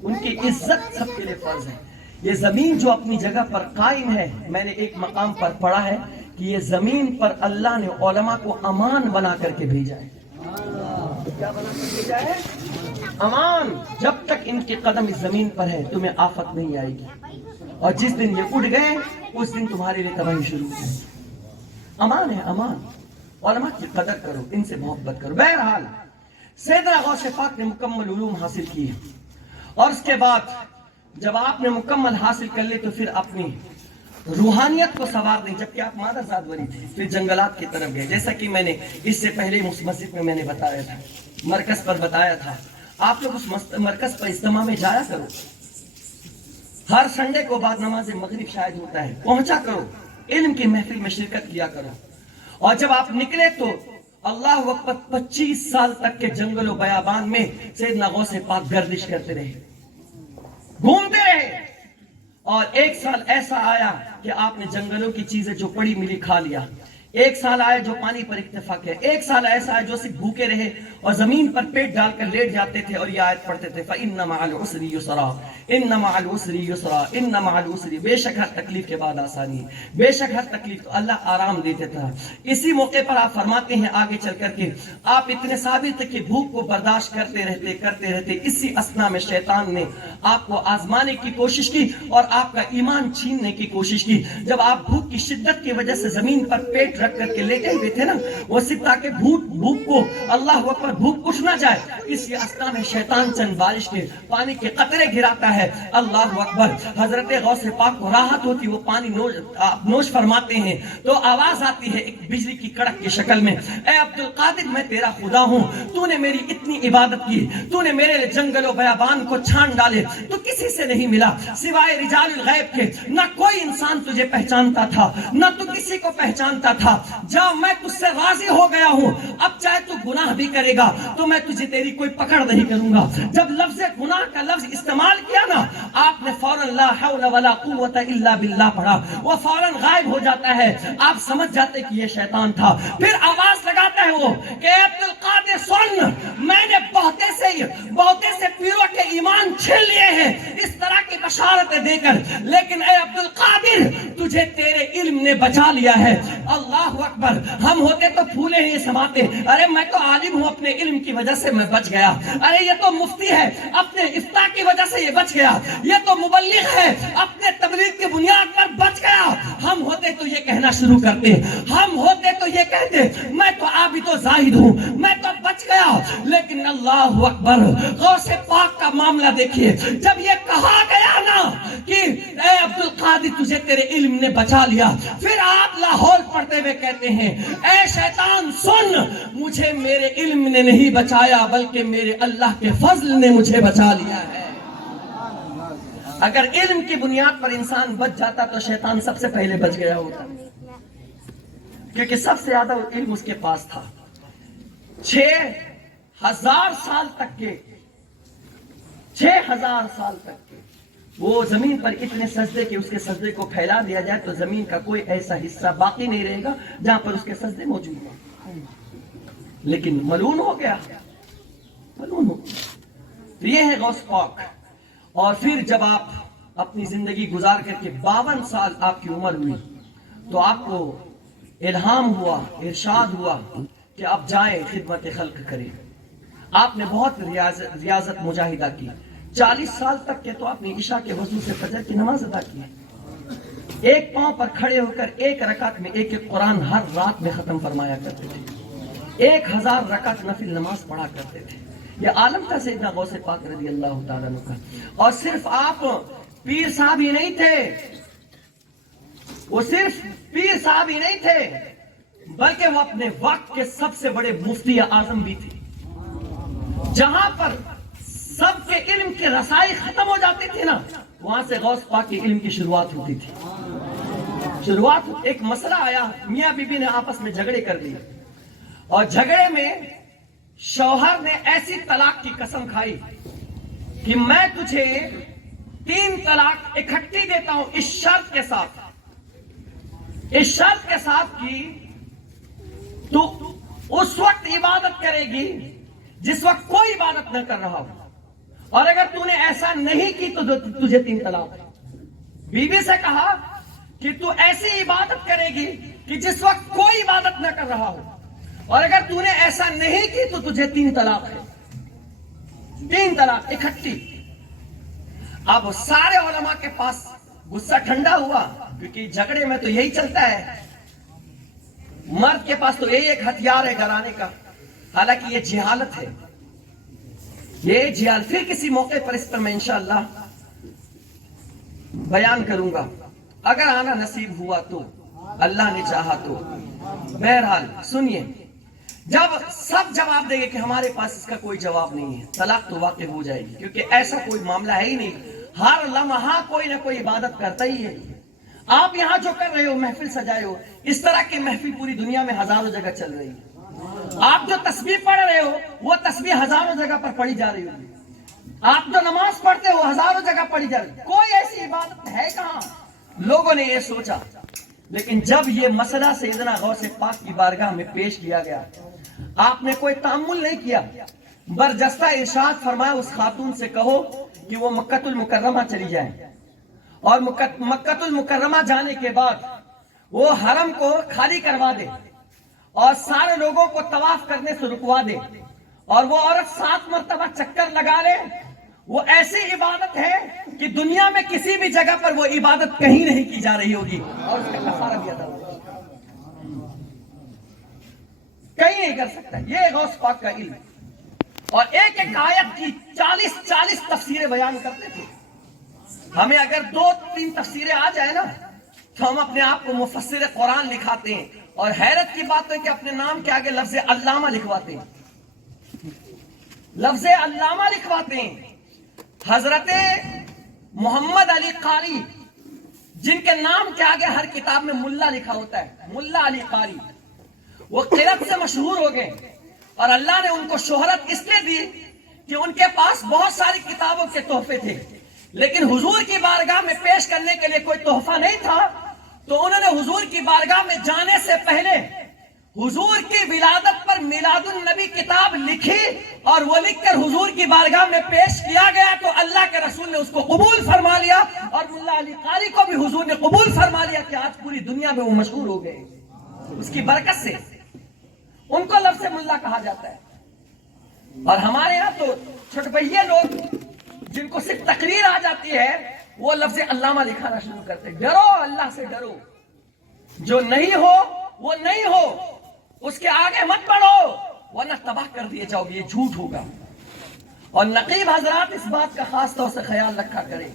ان کی عزت سب کے لیے فرض ہے. یہ زمین جو اپنی جگہ پر قائم ہے, میں نے ایک مقام پر پڑھا ہے کہ یہ زمین پر اللہ نے علماء کو امان بنا کر کے بھیجا ہے. کیا بنا کر بھیجا ہے؟ امان. جب تک ان کے قدم اس زمین پر ہے تمہیں آفت نہیں آئے گی, اور جس دن یہ اٹھ گئے اس دن تمہارے لیے تباہی شروع ہے. امان ہے, امان. علماء کی قدر کرو, ان سے محبت کرو. بہرحال سیدنا غوث پاک نے مکمل علوم حاصل کیے, اور اس کے بعد جب آپ نے مکمل حاصل کر لی تو پھر اپنی روحانیت کو سوار دیں. جبکہ آپ مادرزاد ولی تھے, پھر جنگلات کی طرف گئے, جیسا کہ میں نے اس سے پہلے اس مسجد میں نے بتایا تھا, مرکز پر بتایا تھا. آپ لوگ اس مرکز پر اجتماع میں جایا کرو, ہر سنڈے کو بعد نماز مغرب شاید ہوتا ہے, پہنچا کرو, علم کی محفل میں شرکت کیا کرو. اور جب آپ نکلے تو اللہ اکبر 25 سال تک کے جنگل و بیابان میں سیدنا غوث پاک گردش کرتے رہے, گھومتے رہے. اور ایک سال ایسا آیا کہ آپ نے جنگلوں کی چیزیں جو پڑی ملی کھا لیا, ایک سال آیا جو پانی پر اکتفا کیا, ایک سال ایسا آیا جو صرف بھوکے رہے اور زمین پر پیٹ ڈال کر لیٹ جاتے تھے اور یہ آیت پڑھتے تھے فَإِنَّ مَعَ الْعُسْرِ يُسْرًا إِنَّ مَعَ الْعُسْرِ يُسْرًا إِنَّ مَعَ الْعُسْرِ. بے شک ہر تکلیف کے بعد آسانی ہے, بے شک ہر تکلیف تو اللہ آرام دیتے تھا. اسی موقع پر آپ فرماتے ہیں آگے چل کر کے, آپ اتنے ثابت کہ بھوک کو برداشت کرتے رہتے اسی اسنا میں شیطان نے آپ کو آزمانے کی کوشش کی اور آپ کا ایمان چھیننے کی کوشش کی. جب آپ بھوک کی شدت کی وجہ سے زمین پر پیٹ رکھ کر کے لیٹے ہوئے تھے نا, وہ صرف تاکہ بھوک کو اللہ اکبر بھوک اٹھ نہ جائے, اسی اسنا میں شیطان چند بارش کے پانی کے قطرے گراتا ہے. اللہ اکبر. حضرت غوث پاک کو راحت ہوتی, وہ پانی نوش فرماتے ہیں تو آواز آتی ہے ایک بجلی کی کڑک کی شکل میں, اے عبد القادر میں تیرا خدا ہوں, تو نے میری اتنی عبادت کی, تو نے میرے جنگل و بیابان کو چھان ڈالے, تو کسی سے نہیں ملا سوائے رجال الغیب کے, نہ کوئی انسان تجھے پہچانتا تھا نہ تو کسی کو پہچانتا تھا. جا میں تجھ سے راضی ہو گیا ہوں, اب چاہے تو گناہ بھی کرے گا تو میں تجھے تیری کوئی پکڑ نہیں کروں گا. جب لفظ گناہ کا لفظ استعمال کیا نا, آپ نے فوراً لا حول ولا قوت الا باللہ پڑھا, وہ فوراً غائب ہو جاتا ہے. آپ سمجھ جاتے کہ یہ شیطان تھا. پھر آواز لگاتا ہے وہ کہ عبد القادر سن, میں نے بہتے سے پیروں کے ایمان چھین لیے ہیں اس طرح کی بشارتیں دے کر, لیکن اے عبد القادر تجھے تیرے علم نے بچا لیا ہے. اللہ اکبر. ہم ہوتے تو پھولے نہیں سماتے, ارے میں تو عالم ہوں اپنے علم کی وجہ سے میں بچ گیا, ارے یہ تو مفتی ہے اپنے افتاء کی وجہ سے یہ بچ گیا, یہ تو مبلغ ہے اپنے تبلیغ کی بنیاد پر بچ گیا. ہم ہوتے تو یہ کہنا شروع کرتے, ہم ہوتے تو یہ کہتے میں تو عابد و زاہد ہوں, میں تو بچ گیا. لیکن اللہ اکبر, غوث پاک کا معاملہ دیکھیے, جب یہ کہا گیا نا کہ اے عبد القادر تجھے تیرے علم نے بچا لیا. پھر آپ لاہور پڑھتے ہوئے کہتے ہیں اے شیطان سن, مجھے میرے علم نے نہیں بچایا بلکہ میرے اللہ کے فضل نے مجھے بچا لیا ہے. اگر علم کی بنیاد پر انسان بچ جاتا تو شیطان سب سے پہلے بچ گیا ہوتا, کیونکہ سب سے زیادہ علم اس کے پاس تھا. 6,000 سال تک کے 6,000 سال تک کے وہ زمین پر اتنے سجدے کہ اس کے سجدے کو پھیلا دیا جائے تو زمین کا کوئی ایسا حصہ باقی نہیں رہے گا جہاں پر اس کے سجدے موجود ہوں. لیکن ملعون ہو گیا, ملعون ہو گیا. تو یہ ہے غوث پاک. اور پھر جب آپ اپنی زندگی گزار کر کے 52 سال آپ کی عمر ہوئی تو آپ کو الہام ہوا, ارشاد ہوا کہ آپ جائیں خدمت خلق کریں. آپ نے بہت ریاضت مجاہدہ کی. 40 سال تک کے تو آپ نے عشاء کے وضو سے فجر کی نماز ادا کی. ایک پاؤں پر کھڑے ہو کر ایک رکعت میں ایک قرآن ہر رات میں ختم فرمایا کرتے تھے. 1000 رکعت نفل نماز پڑھا کرتے تھے. یہ عالم تھا سیدنا غوث پاک رضی اللہ تعالیٰ عنہ کا. اور صرف آپ پیر صاحب ہی نہیں تھے, وہ صرف پیر صاحب ہی نہیں تھے بلکہ وہ اپنے وقت کے سب سے بڑے مفتی اعظم بھی تھے. جہاں پر سب کے علم کی رسائی ختم ہو جاتی تھی نا, وہاں سے غوث پاک کے علم کی شروعات ہوتی تھی. شروعات, ایک مسئلہ آیا, میاں بی بی نے آپس میں جھگڑے کر لیے اور جھگڑے میں شوہر نے ایسی طلاق کی قسم کھائی کہ میں تجھے 3 طلاق اکٹھی دیتا ہوں اس شرط کے ساتھ, اس شرط کے ساتھ کہ تو اس وقت عبادت کرے گی جس وقت کوئی عبادت نہ کر رہا ہو, اور اگر تو نے ایسا نہیں کی تو تجھے 3 طلاق. بی بی سے کہا کہ تو ایسی عبادت کرے گی کہ جس وقت کوئی عبادت نہ کر رہا ہو, اور اگر تو نے ایسا نہیں کی تو تجھے 3 طلاق ہے. 3 طلاق اکٹھی. اب سارے علماء کے پاس غصہ ٹھنڈا ہوا, کیونکہ جھگڑے میں تو یہی چلتا ہے, مرد کے پاس تو یہی ایک ہتھیار ہے گرانے کا. حالانکہ یہ جہالت ہے, یہ جہالت. پھر کسی موقع پر اس پر میں انشاءاللہ بیان کروں گا اگر آنا نصیب ہوا تو, اللہ نے چاہا تو. بہرحال سنیے, جب سب جواب دیں گے کہ ہمارے پاس اس کا کوئی جواب نہیں ہے, طلاق تو واقع ہو جائے گی, کیونکہ ایسا کوئی معاملہ ہے ہی نہیں. ہر لمحہ کوئی نہ کوئی عبادت کرتا ہی ہے. آپ یہاں جو کر رہے ہو, محفل سجائے ہو, اس طرح کی محفل پوری دنیا میں ہزاروں جگہ چل رہی ہے. آپ جو تسبیح پڑھ رہے ہو وہ تسبیح ہزاروں جگہ پر پڑھی جا رہی ہوگی. آپ جو نماز پڑھتے ہو ہزاروں جگہ پڑھی جا رہی. کوئی ایسی عبادت ہے کہاں؟ لوگوں نے یہ سوچا. لیکن جب یہ مسئلہ سیدنا غوث پاک کی بارگاہ میں پیش کیا گیا, آپ نے کوئی تعامل نہیں کیا, برجستہ ارشاد فرمایا اس خاتون سے کہو کہ وہ مکہ المکرمہ چلی جائیں, اور مکہ المکرمہ جانے کے بعد وہ حرم کو خالی کروا دے اور سارے لوگوں کو طواف کرنے سے رکوا دے, اور وہ عورت 7 مرتبہ چکر لگا لے. وہ ایسی عبادت ہے کہ دنیا میں کسی بھی جگہ پر وہ عبادت کہیں نہیں کی جا رہی ہوگی, اور اس کا کفارہ بھی ادا ہوگا. کہیں نہیں کر سکتا. یہ غوث پاک کا علم. اور ایک ایک آیت کی 40 تفسیریں بیان کرتے تھے. ہمیں اگر 2-3 تفسیریں آ جائے نا تو ہم اپنے آپ کو مفسر قرآن لکھاتے ہیں, اور حیرت کی بات ہے کہ اپنے نام کے آگے لفظ علامہ لکھواتے ہیں, لفظ علامہ لکھواتے ہیں. حضرت محمد علی قاری, جن کے نام کے آگے ہر کتاب میں ملا لکھا ہوتا ہے, ملا علی قاری, وہ قرت سے مشہور ہو گئے, اور اللہ نے ان کو شہرت اس لیے دی کہ ان کے پاس بہت ساری کتابوں کے تحفے تھے, لیکن حضور کی بارگاہ میں پیش کرنے کے لیے کوئی تحفہ نہیں تھا. تو انہوں نے حضور کی بارگاہ میں جانے سے پہلے حضور کی ولادت پر میلاد النبی کتاب لکھی, اور وہ لکھ کر حضور کی بارگاہ میں پیش کیا گیا تو اللہ کے رسول نے اس کو قبول فرما لیا, اور ملا علی قاری کو بھی حضور نے قبول فرما لیا کہ آج پوری دنیا میں وہ مشہور ہو گئے اس کی برکت سے. ان کو لفظ ملا کہا جاتا ہے. اور ہمارے یہاں تو چھٹپئیے لوگ جن کو صرف تقریر آ جاتی ہے وہ لفظ علامہ لکھانا شروع کرتے. ڈرو, اللہ سے ڈرو. جو نہیں ہو وہ نہیں ہو, اس کے آگے مت بڑھو ورنہ تباہ کر دیے جاؤ گے. یہ جھوٹ ہوگا. اور نقیب حضرات اس بات کا خاص طور سے خیال رکھا کریں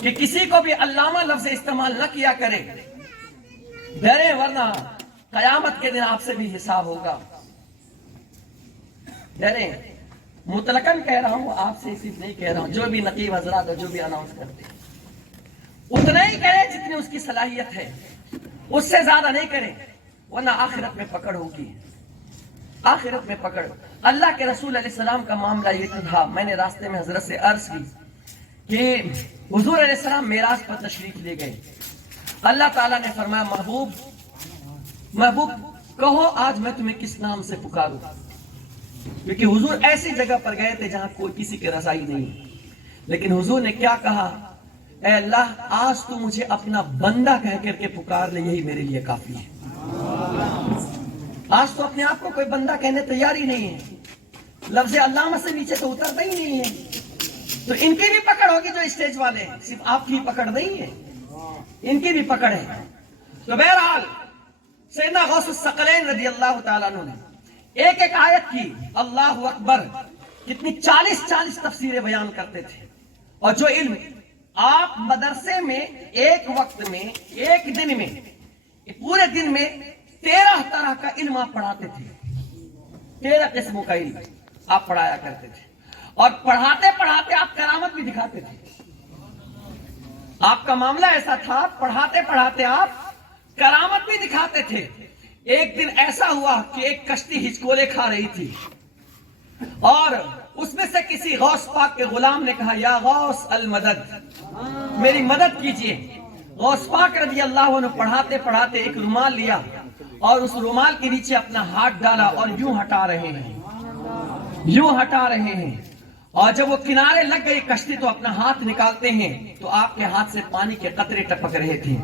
کہ کسی کو بھی علامہ لفظ استعمال نہ کیا کرے، ڈرے ورنہ قیامت کے دن آپ سے بھی حساب ہوگا. ڈرے. مطلقاً کہہ رہا ہوں، آپ سے صرف نہیں کہہ رہا ہوں، جو بھی نقیب حضرات جو بھی اناؤنس کرتے ہیں اتنا ہی کرے جتنی اس کی صلاحیت ہے، اس سے زیادہ نہیں کرے، ورنہ آخرت میں پکڑ ہوگی. آخرت میں پکڑ. اللہ کے رسول علیہ السلام کا معاملہ یہ تھا. میں نے راستے میں حضرت سے عرض کی کہ حضور علیہ السلام معراج پر تشریف لے گئے. اللہ تعالیٰ نے فرمایا محبوب کہو آج میں تمہیں کس نام سے پکاروں، کیونکہ حضور ایسی جگہ پر گئے تھے جہاں کوئی کسی کے رسائی نہیں. لیکن حضور نے کیا کہا؟ اے اللہ آج تو مجھے اپنا بندہ کہہ کر کے پکار لے، یہی میرے لیے کافی ہے. آج تو اپنے آپ کو کوئی بندہ کہنے تیار ہی نہیں ہے، لفظ علامہ سے نیچے تو اترتا ہی نہیں ہے. تو ان کی بھی پکڑ ہوگی جو اسٹیج والے ہیں، صرف آپ کی پکڑ نہیں ہے، ان کی بھی پکڑ ہے. تو بہرحال سیدنا غوث الثقلین رضی اللہ تعالیٰ عنہ نے ایک ایک آیت کی اللہ اکبر کتنی 40 تفسیریں بیان کرتے تھے. اور جو علم آپ مدرسے میں ایک وقت میں ایک دن میں پورے دن میں 13 طرح کا علم آپ پڑھاتے تھے، 13 قسموں کا علم آپ پڑھایا کرتے تھے. اور پڑھاتے پڑھاتے آپ کرامت بھی دکھاتے تھے. آپ کا معاملہ ایسا تھا، پڑھاتے پڑھاتے آپ کرامت بھی دکھاتے تھے. ایک دن ایسا ہوا کہ ایک کشتی ہچکولے کھا رہی تھی اور اس میں سے کسی غوث پاک کے غلام نے کہا یا غوث المدد، میری مدد کیجئے. غوث پاک رضی اللہ عنہ پڑھاتے پڑھاتے ایک رومال لیا اور اس رومال کے نیچے اپنا ہاتھ ڈالا اور یوں ہٹا رہے ہیں. اور جب وہ کنارے لگ گئی کشتی تو اپنا ہاتھ نکالتے ہیں تو آپ کے ہاتھ سے پانی کے قطرے ٹپک رہے تھے.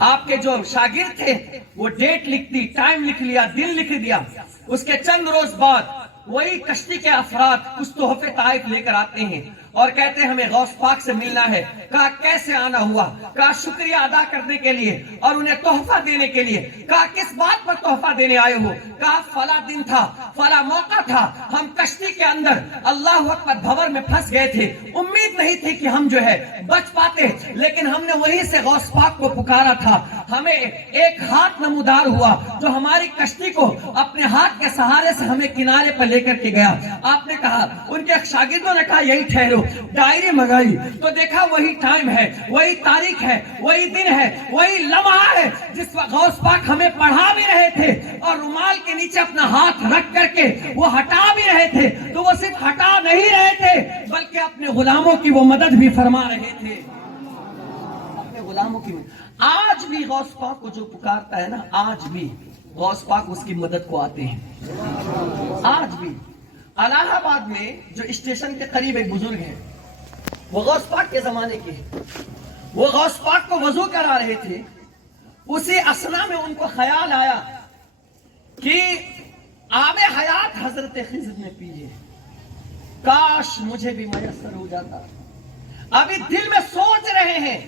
آپ کے جو شاگرد تھے وہ ڈیٹ لکھ دی، ٹائم لکھ لیا، دن لکھ دیا. اس کے چند روز بعد وہی کشتی کے افراد کچھ تحفے تحائف لے کر آتے ہیں اور کہتے ہیں ہمیں غوث پاک سے ملنا ہے. کہا کیسے آنا ہوا؟ کہا شکریہ ادا کرنے کے لیے اور انہیں تحفہ دینے کے لیے. کہا کس بات پر تحفہ دینے آئے ہو؟ کہا فلاں دن تھا، فلاں موقع تھا، ہم کشتی کے اندر اللہ اکبر بھور میں پھنس گئے تھے، امید نہیں تھی کہ ہم جو ہے بچ پاتے، لیکن ہم نے وہیں سے غوث پاک کو پکارا تھا. ہمیں ایک ہاتھ نمودار ہوا جو ہماری کشتی کو اپنے ہاتھ کے سہارے سے ہمیں کنارے پر لے کر کے گیا. آپ نے کہا، ان کے شاگردوں نے کہا یہی ٹھہرو. ڈائری منگائی تو دیکھا وہی ٹائم ہے، وہی تاریخ ہے، وہی دن ہے، وہی لمحہ ہے جس وقت غوث پاک ہمیں پڑھا بھی رہے تھے اور رومال کے نیچے اپنا ہاتھ رکھ کر کے وہ ہٹا بھی رہے تھے. تو وہ صرف ہٹا نہیں رہے تھے بلکہ اپنے غلاموں کی وہ مدد بھی فرما رہے تھے. اپنے غلاموں کی آج بھی غوث پاک کو جو پکارتا ہے نا، آج بھی غوث پاک اس کی مدد کو آتے ہیں. آج بھی الہ آباد میں جو اسٹیشن کے قریب ایک بزرگ ہیں، وہ غوث پاک کے زمانے کے ہیں. وہ غوث پاک کو وضو کرا رہے تھے. اسی اسنا میں ان کو خیال آیا کہ آب حیات حضرت خضر نے پی ہے، کاش مجھے بھی میسر ہو جاتا. ابھی دل میں سوچ رہے ہیں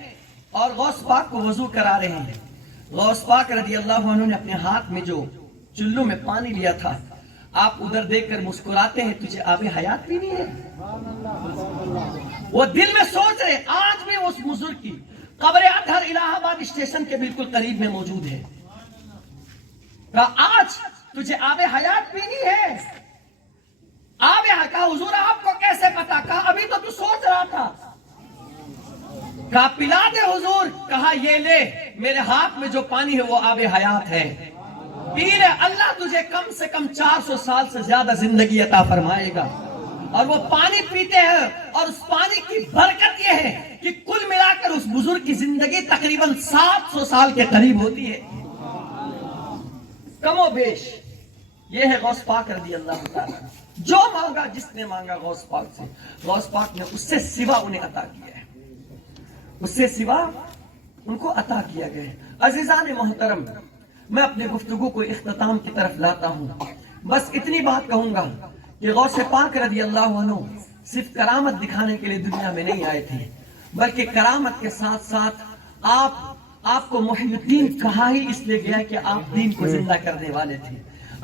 اور غوث پاک کو وضو کرا رہے ہیں. غوث پاک رضی اللہ عنہ نے اپنے ہاتھ میں جو چلو میں پانی لیا تھا، آپ ادھر دیکھ کر مسکراتے ہیں، تجھے آب حیات پینی ہے. وہ دل میں سوچ رہے. آج بھی اس بزرگ کی قبر اطہر الہ آباد اسٹیشن کے بالکل قریب میں موجود ہے. کہا آج تجھے آب حیات پینی ہے؟ آب حیات. کہا حضور آپ کو کیسے پتا؟ کہا ابھی تو سوچ رہا تھا. کہا پلا دے حضور. کہا یہ لے، میرے ہاتھ میں جو پانی ہے وہ آب حیات ہے، پی لے. اللہ تجھے کم سے کم 400 سال سے زیادہ زندگی عطا فرمائے گا. اور وہ پانی پیتے ہیں اور اس پانی کی برکت یہ ہے کہ کل ملا کر اس بزرگ کی زندگی تقریباً 700 سال کے قریب ہوتی ہے، کم و بیش. یہ ہے غوث پاک رضی اللہ تعالیٰ. جو مانگا، جس نے مانگا غوث پاک سے، غوث پاک نے اس سے سوا انہیں عطا کیا ہے، اس سے سوا ان کو عطا کیا گیا ہے. عزیزان محترم، میں اپنے گفتگو کو اختتام کی طرف لاتا ہوں. بس اتنی بات کہوں گا کہ غوث پاک رضی اللہ عنہ صرف کرامت دکھانے کے لیے دنیا میں نہیں آئے تھے، بلکہ کرامت کے ساتھ ساتھ آپ کو محی الدین کہا ہی اس لیے گیا کہ آپ دین کو زندہ کرنے والے تھے.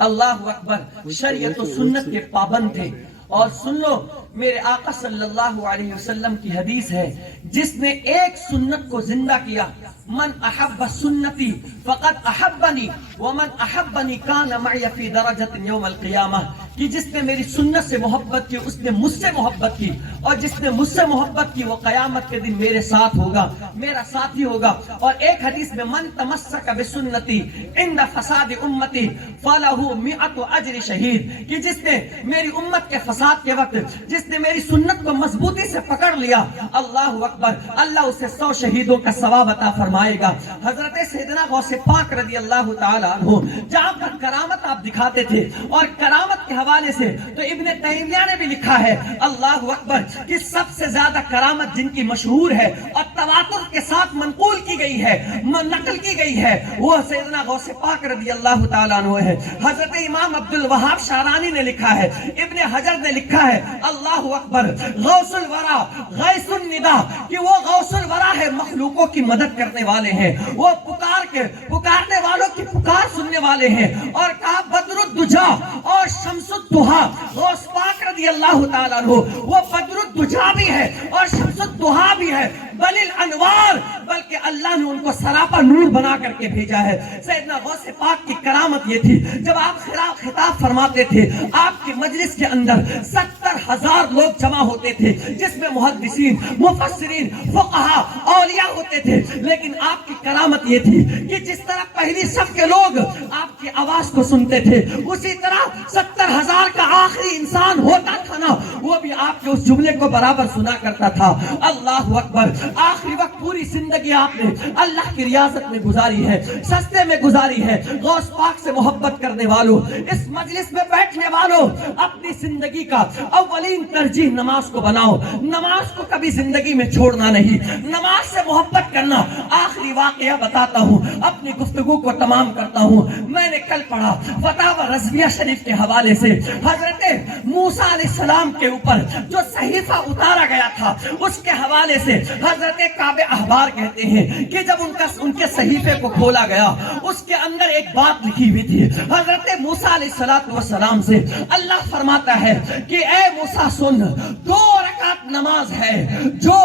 اللہ اکبر. شریعت و سنت کے پابند تھے. اور سن لو، میرے آقا صلی اللہ علیہ وسلم کی حدیث ہے، جس نے ایک سنت کو زندہ کیا، من احب سنتی فقد احبنی ومن احبنی کان معی فی درجۃ یوم القیامہ، کہ جس نے میری سنت سے محبت کی اس نے مجھ سے محبت کی، اور جس نے مجھ سے محبت کی وہ قیامت کے دن میرے ساتھ ہوگا، میرا ساتھی ہوگا۔ اور ایک حدیث میں من تمسک بسنتی عند فساد امتی فلہ مئۃ اجر شہید، کہ جس نے میری امت کے فساد کے وقت جس نے میری سنت کو مضبوطی سے پکڑ لیا، اللہ اکبر، اللہ اسے 100 شہیدوں کا ثواب عطا فرمائے گا۔ حضرت سیدنا غوث پاک رضی اللہ تعالیٰ عنہ جہاں پر کرامت آپ دکھاتے تھے، اور کرامت کے حوالے سے تو ابن تیمیہ نے بھی لکھا ہے، اللہ اکبر، کہ سب سے زیادہ کرامت جن کی مشہور ہے اور تواتر کے ساتھ منقول کی گئی ہے، نقل کی گئی ہے، وہ سیدنا غوث پاک رضی اللہ تعالیٰ عنہ ہے۔ حضرت امام عبد الوہاب شارانی نے لکھا ہے، ابن حجر نے لکھا ہے، اللہ اکبر، غوث الورا غیث الندا، کہ وہ غوث الورا ہے، مخلوقوں کی مدد کرنے والے ہیں، وہ پکارنے والوں کی پکار سننے والے ہیں۔ اور کہا بدر الدجا اور شمس الدہا، غوث پاک رضی اللہ تعالیٰ عنہ وہ بدر الدجا بھی ہے اور شمس الدہا بھی ہے، بل الانوار، بلکہ اللہ نے ان کو سراپا نور بنا کر کے بھیجا ہے۔ سیدنا غوث پاک کی کرامت یہ تھی، جب آپ خطاب فرماتے تھے، آپ کی مجلس کے اندر 70,000 لوگ جمع ہوتے تھے، جس میں محدثین، مفسرین، فقہاء، اولیاء ہوتے تھے، لیکن آپ کی کرامت یہ تھی کہ جس طرح پہلی صف کے لوگ آپ کی آواز کو سنتے تھے، اسی طرح 70,000 کا آخری انسان ہوتا تھا نا، وہ بھی آپ کے اس جملے کو برابر سنا کرتا تھا۔ اللہ اکبر، آخری وقت پوری زندگی آپ نے اللہ کی ریاضت میں گزاری ہے، سستے میں گزاری ہے۔ غوث پاک سے محبت کرنے والوں، اس مجلس میں بیٹھنے والوں، اپنی زندگی کا اولین ترجیح نماز کو بناؤ، نماز کو کبھی زندگی میں چھوڑنا نہیں، نماز سے محبت کرنا۔ آخری واقعہ بتاتا ہوں، اپنی گفتگو کو تمام کرتا ہوں۔ میں نے کل پڑھا فتاوی رضویہ شریف کے حوالے سے، حضرت موسیٰ علیہ السلام کے اوپر جو صحیفہ اتارا گیا تھا، اس کے حوالے سے حضرت کعب احبار کہتے ہیں کہ جب ان کے صحیفے کو کھولا گیا، اس کے اندر ایک بات لکھی ہوئی تھی حضرت موسیٰ علیہ السلام سے۔ اللہ فرماتا ہے کہ اے موسیٰ سن، 2 رکعت نماز ہے، جو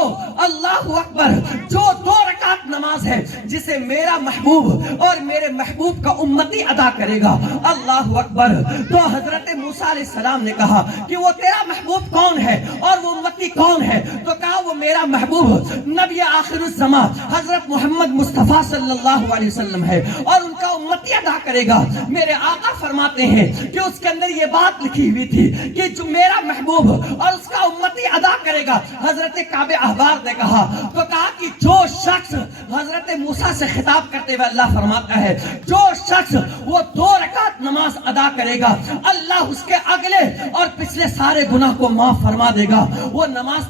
اللہ اکبر، جو 2 رکعت نماز ہے جسے میرا محبوب اور میرے محبوب کا امتی ادا کرے گا۔ اللہ اکبر۔ تو حضرت موسیٰ علیہ السلام نے کہا کہ وہ تیرا محبوب کون ہے اور وہ امتی کون ہے؟ تو کہا وہ میرا محبوب نبی آخر الزمان حضرت محمد مصطفیٰ صلی اللہ علیہ وسلم ہے، اور ان کا امتی ادا کرے گا۔ میرے آقا فرماتے ہیں کہ اس کے اندر یہ بات لکھی ہوئی تھی کہ جو میرا محبوب اور اس کا امتی ادا کرے گا۔ حضرت کعب احبار نے کہا، تو کہا کہ جو شخص، حضرت موسیٰ سے خطاب کرتے ہوئے اللہ فرماتا ہے، جو شخص وہ 2 رکعت نماز ادا کرے گا، اللہ اس کے اگلے اور پچھلے سارے گناہ کو معاف فرما دے گا۔ وہ نماز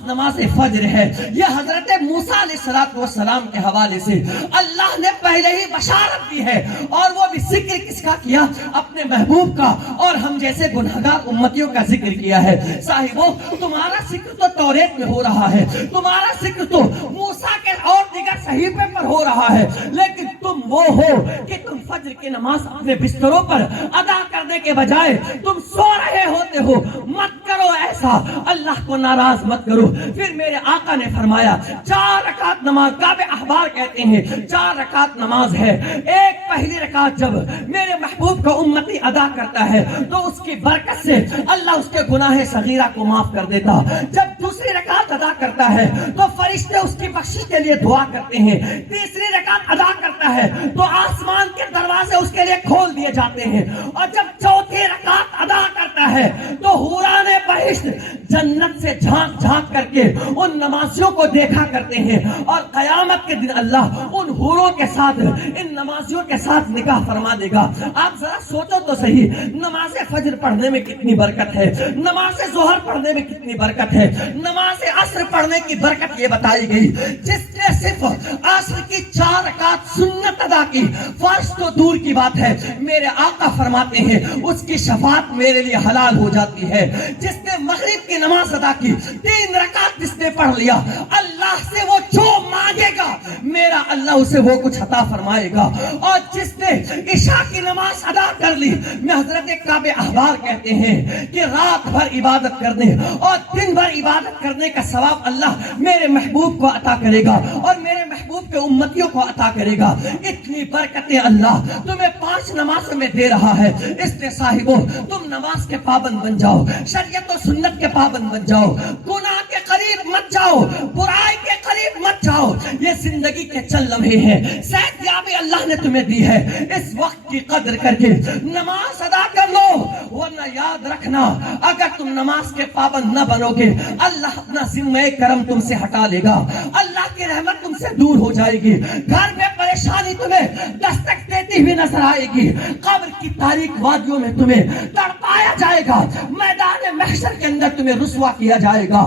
فجر ہے۔ یہ حضرت موسیٰ علیہ السلام کے حوالے سے اللہ نے پہلے ہی بشارت دی ہے، اور وہ بھی ذکر کس کا کیا؟ اپنے محبوب کا، اور ہم جیسے گناہگار امتیوں کا ذکر کیا ہے۔ صاحبوں، تمہارا ذکر تو توریت میں ہو رہا ہے، تمہارا ذکر تو موسیٰ کے اور دیگر صحیفے پر ہو رہا ہے، لیکن تم وہ ہو کہ تم فجر کی نماز اپنے بستروں پر ادا کرنے کے بجائے تم سو رہے ہوتے ہو۔ مت کرو ایسا، اللہ کو ناراض مت کرو۔ پھر میرے آقا نے فرمایا 4 رکعت نماز، کعب احبار کہتے ہیں 4 رکعت نماز ہے۔ ایک پہلی رکعت جب میرے محبوب کا امتی ادا کرتا ہے تو اس کی برکت سے اللہ اس کے گناہ صغیرہ کو معاف کر دیتا۔ جب دوسری رکعت ادا کرتا ہے تو فرشتے اس کی بخشش کے لیے دعا کرتے ہیں۔ تیسری رکعت ادا کرتا ہے تو آسمان کے دروازے اس کے لیے کھول دیے جاتے ہیں، اور جب چوتھی رکعت ادا کرتا ہے تو حوران بہشت جنت سے جھانک جھانک کر کے ان نمازیوں کو دیکھا کرتے ہیں، اور قیامت کے دن اللہ ان حوروں کے ساتھ، ان نمازیوں کے ساتھ نکاح فرما دے گا۔ آپ ذرا سوچو تو صحیح، نماز فجر پڑھنے میں کتنی برکت ہے، نماز ظہر پڑھنے میں کتنی برکت ہے، نماز عصر پڑھنے کی برکت یہ بتائی گئی۔ جس نے صرف عصر کی 4 رکعت سنت ادا کی، فرض تو دور کی بات ہے، میرے آقا فرماتے ہیں اس کی شفاعت میرے لیے حلال ہو جاتی ہے۔ جس نے مغرب کی نماز ادا کی, 3 رکعت جس نے پڑھ لیا, اللہ سے وہ جو مانگے گا میرا اللہ اسے وہ کچھ عطا فرمائے گا. اور جس نے عشاء کی نماز ادا کر لی, میں حضرت کعب احبار کہتے ہیں کہ رات بھر عبادت کرنے اور دن بھر عبادت کرنے کا ثواب اللہ میرے محبوب کو عطا کرے گا اور میرے محبوب کے امتیوں کو عطا کرے گا. اتنی برکتیں اللہ تمہیں 5 نمازوں میں دے رہا ہے. اس لیے صاحبوں, تم نماز کے پابند بن جاؤ, شریعت و سنت کے پابند بن جاؤ, گناہ کے قریب مت جاؤ, برائی کے قریب مت جاؤ. یہ زندگی کے چل لمحے ہیں, صحت یابی اللہ نے تمہیں دی ہے. اس وقت کی قدر کر کے نماز ادا کر لو, ورنہ یاد رکھنا اگر تم نماز کے پابند نہ بنو گے اللہ اپنا ذمہ کرم تم سے ہٹا لے گا, اللہ کی رحمت تم سے دور ہو جائے گی, گھر میں پریشانی تمہیں دستک دیتی ہوئی نظر آئے گی, قبر کی تاریک وادیوں میں تمہیں تڑپایا جائے گا, میدان محشر کے اندر تمہیں رسوا کیا جائے گا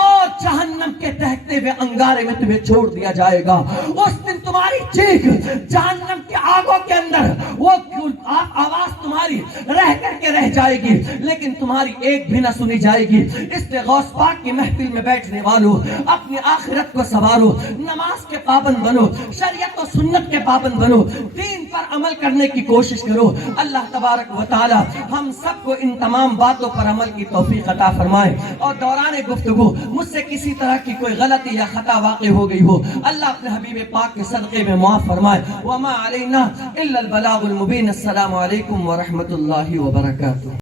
اور جہنم کے دہتے ہوئے انگارے میں تمہیں چھوڑ دیا جائے گا. اس دن تمہاری چیخ جہنم کے آگوں کے اندر وہ آواز تمہاری رہ کر کے رہ جائے گی, لیکن تمہاری ایک بھی نہ سنی جائے گی. اس لیے غوث پاک کی محفل میں بیٹھنے والوں, اپنی آخرت کو سنوارو, نماز کے پابند بنو, شریعت و سنت کے پابند بنو, دین پر عمل کرنے کی کوشش کرو. اللہ تبارک و تعالی ہم سب کو ان تمام باتوں پر عمل کی توفیق عطا فرمائے. اور دوران گفتگو مجھ سے کسی طرح کی کوئی غلطی یا خطا واقع ہو گئی ہو, اللہ اپنے حبیب پاک کے صدقے میں معاف فرمائے. وما علینا الا البلاغ المبین. السلام علیکم ورحمۃ اللہ وبرکاتہ.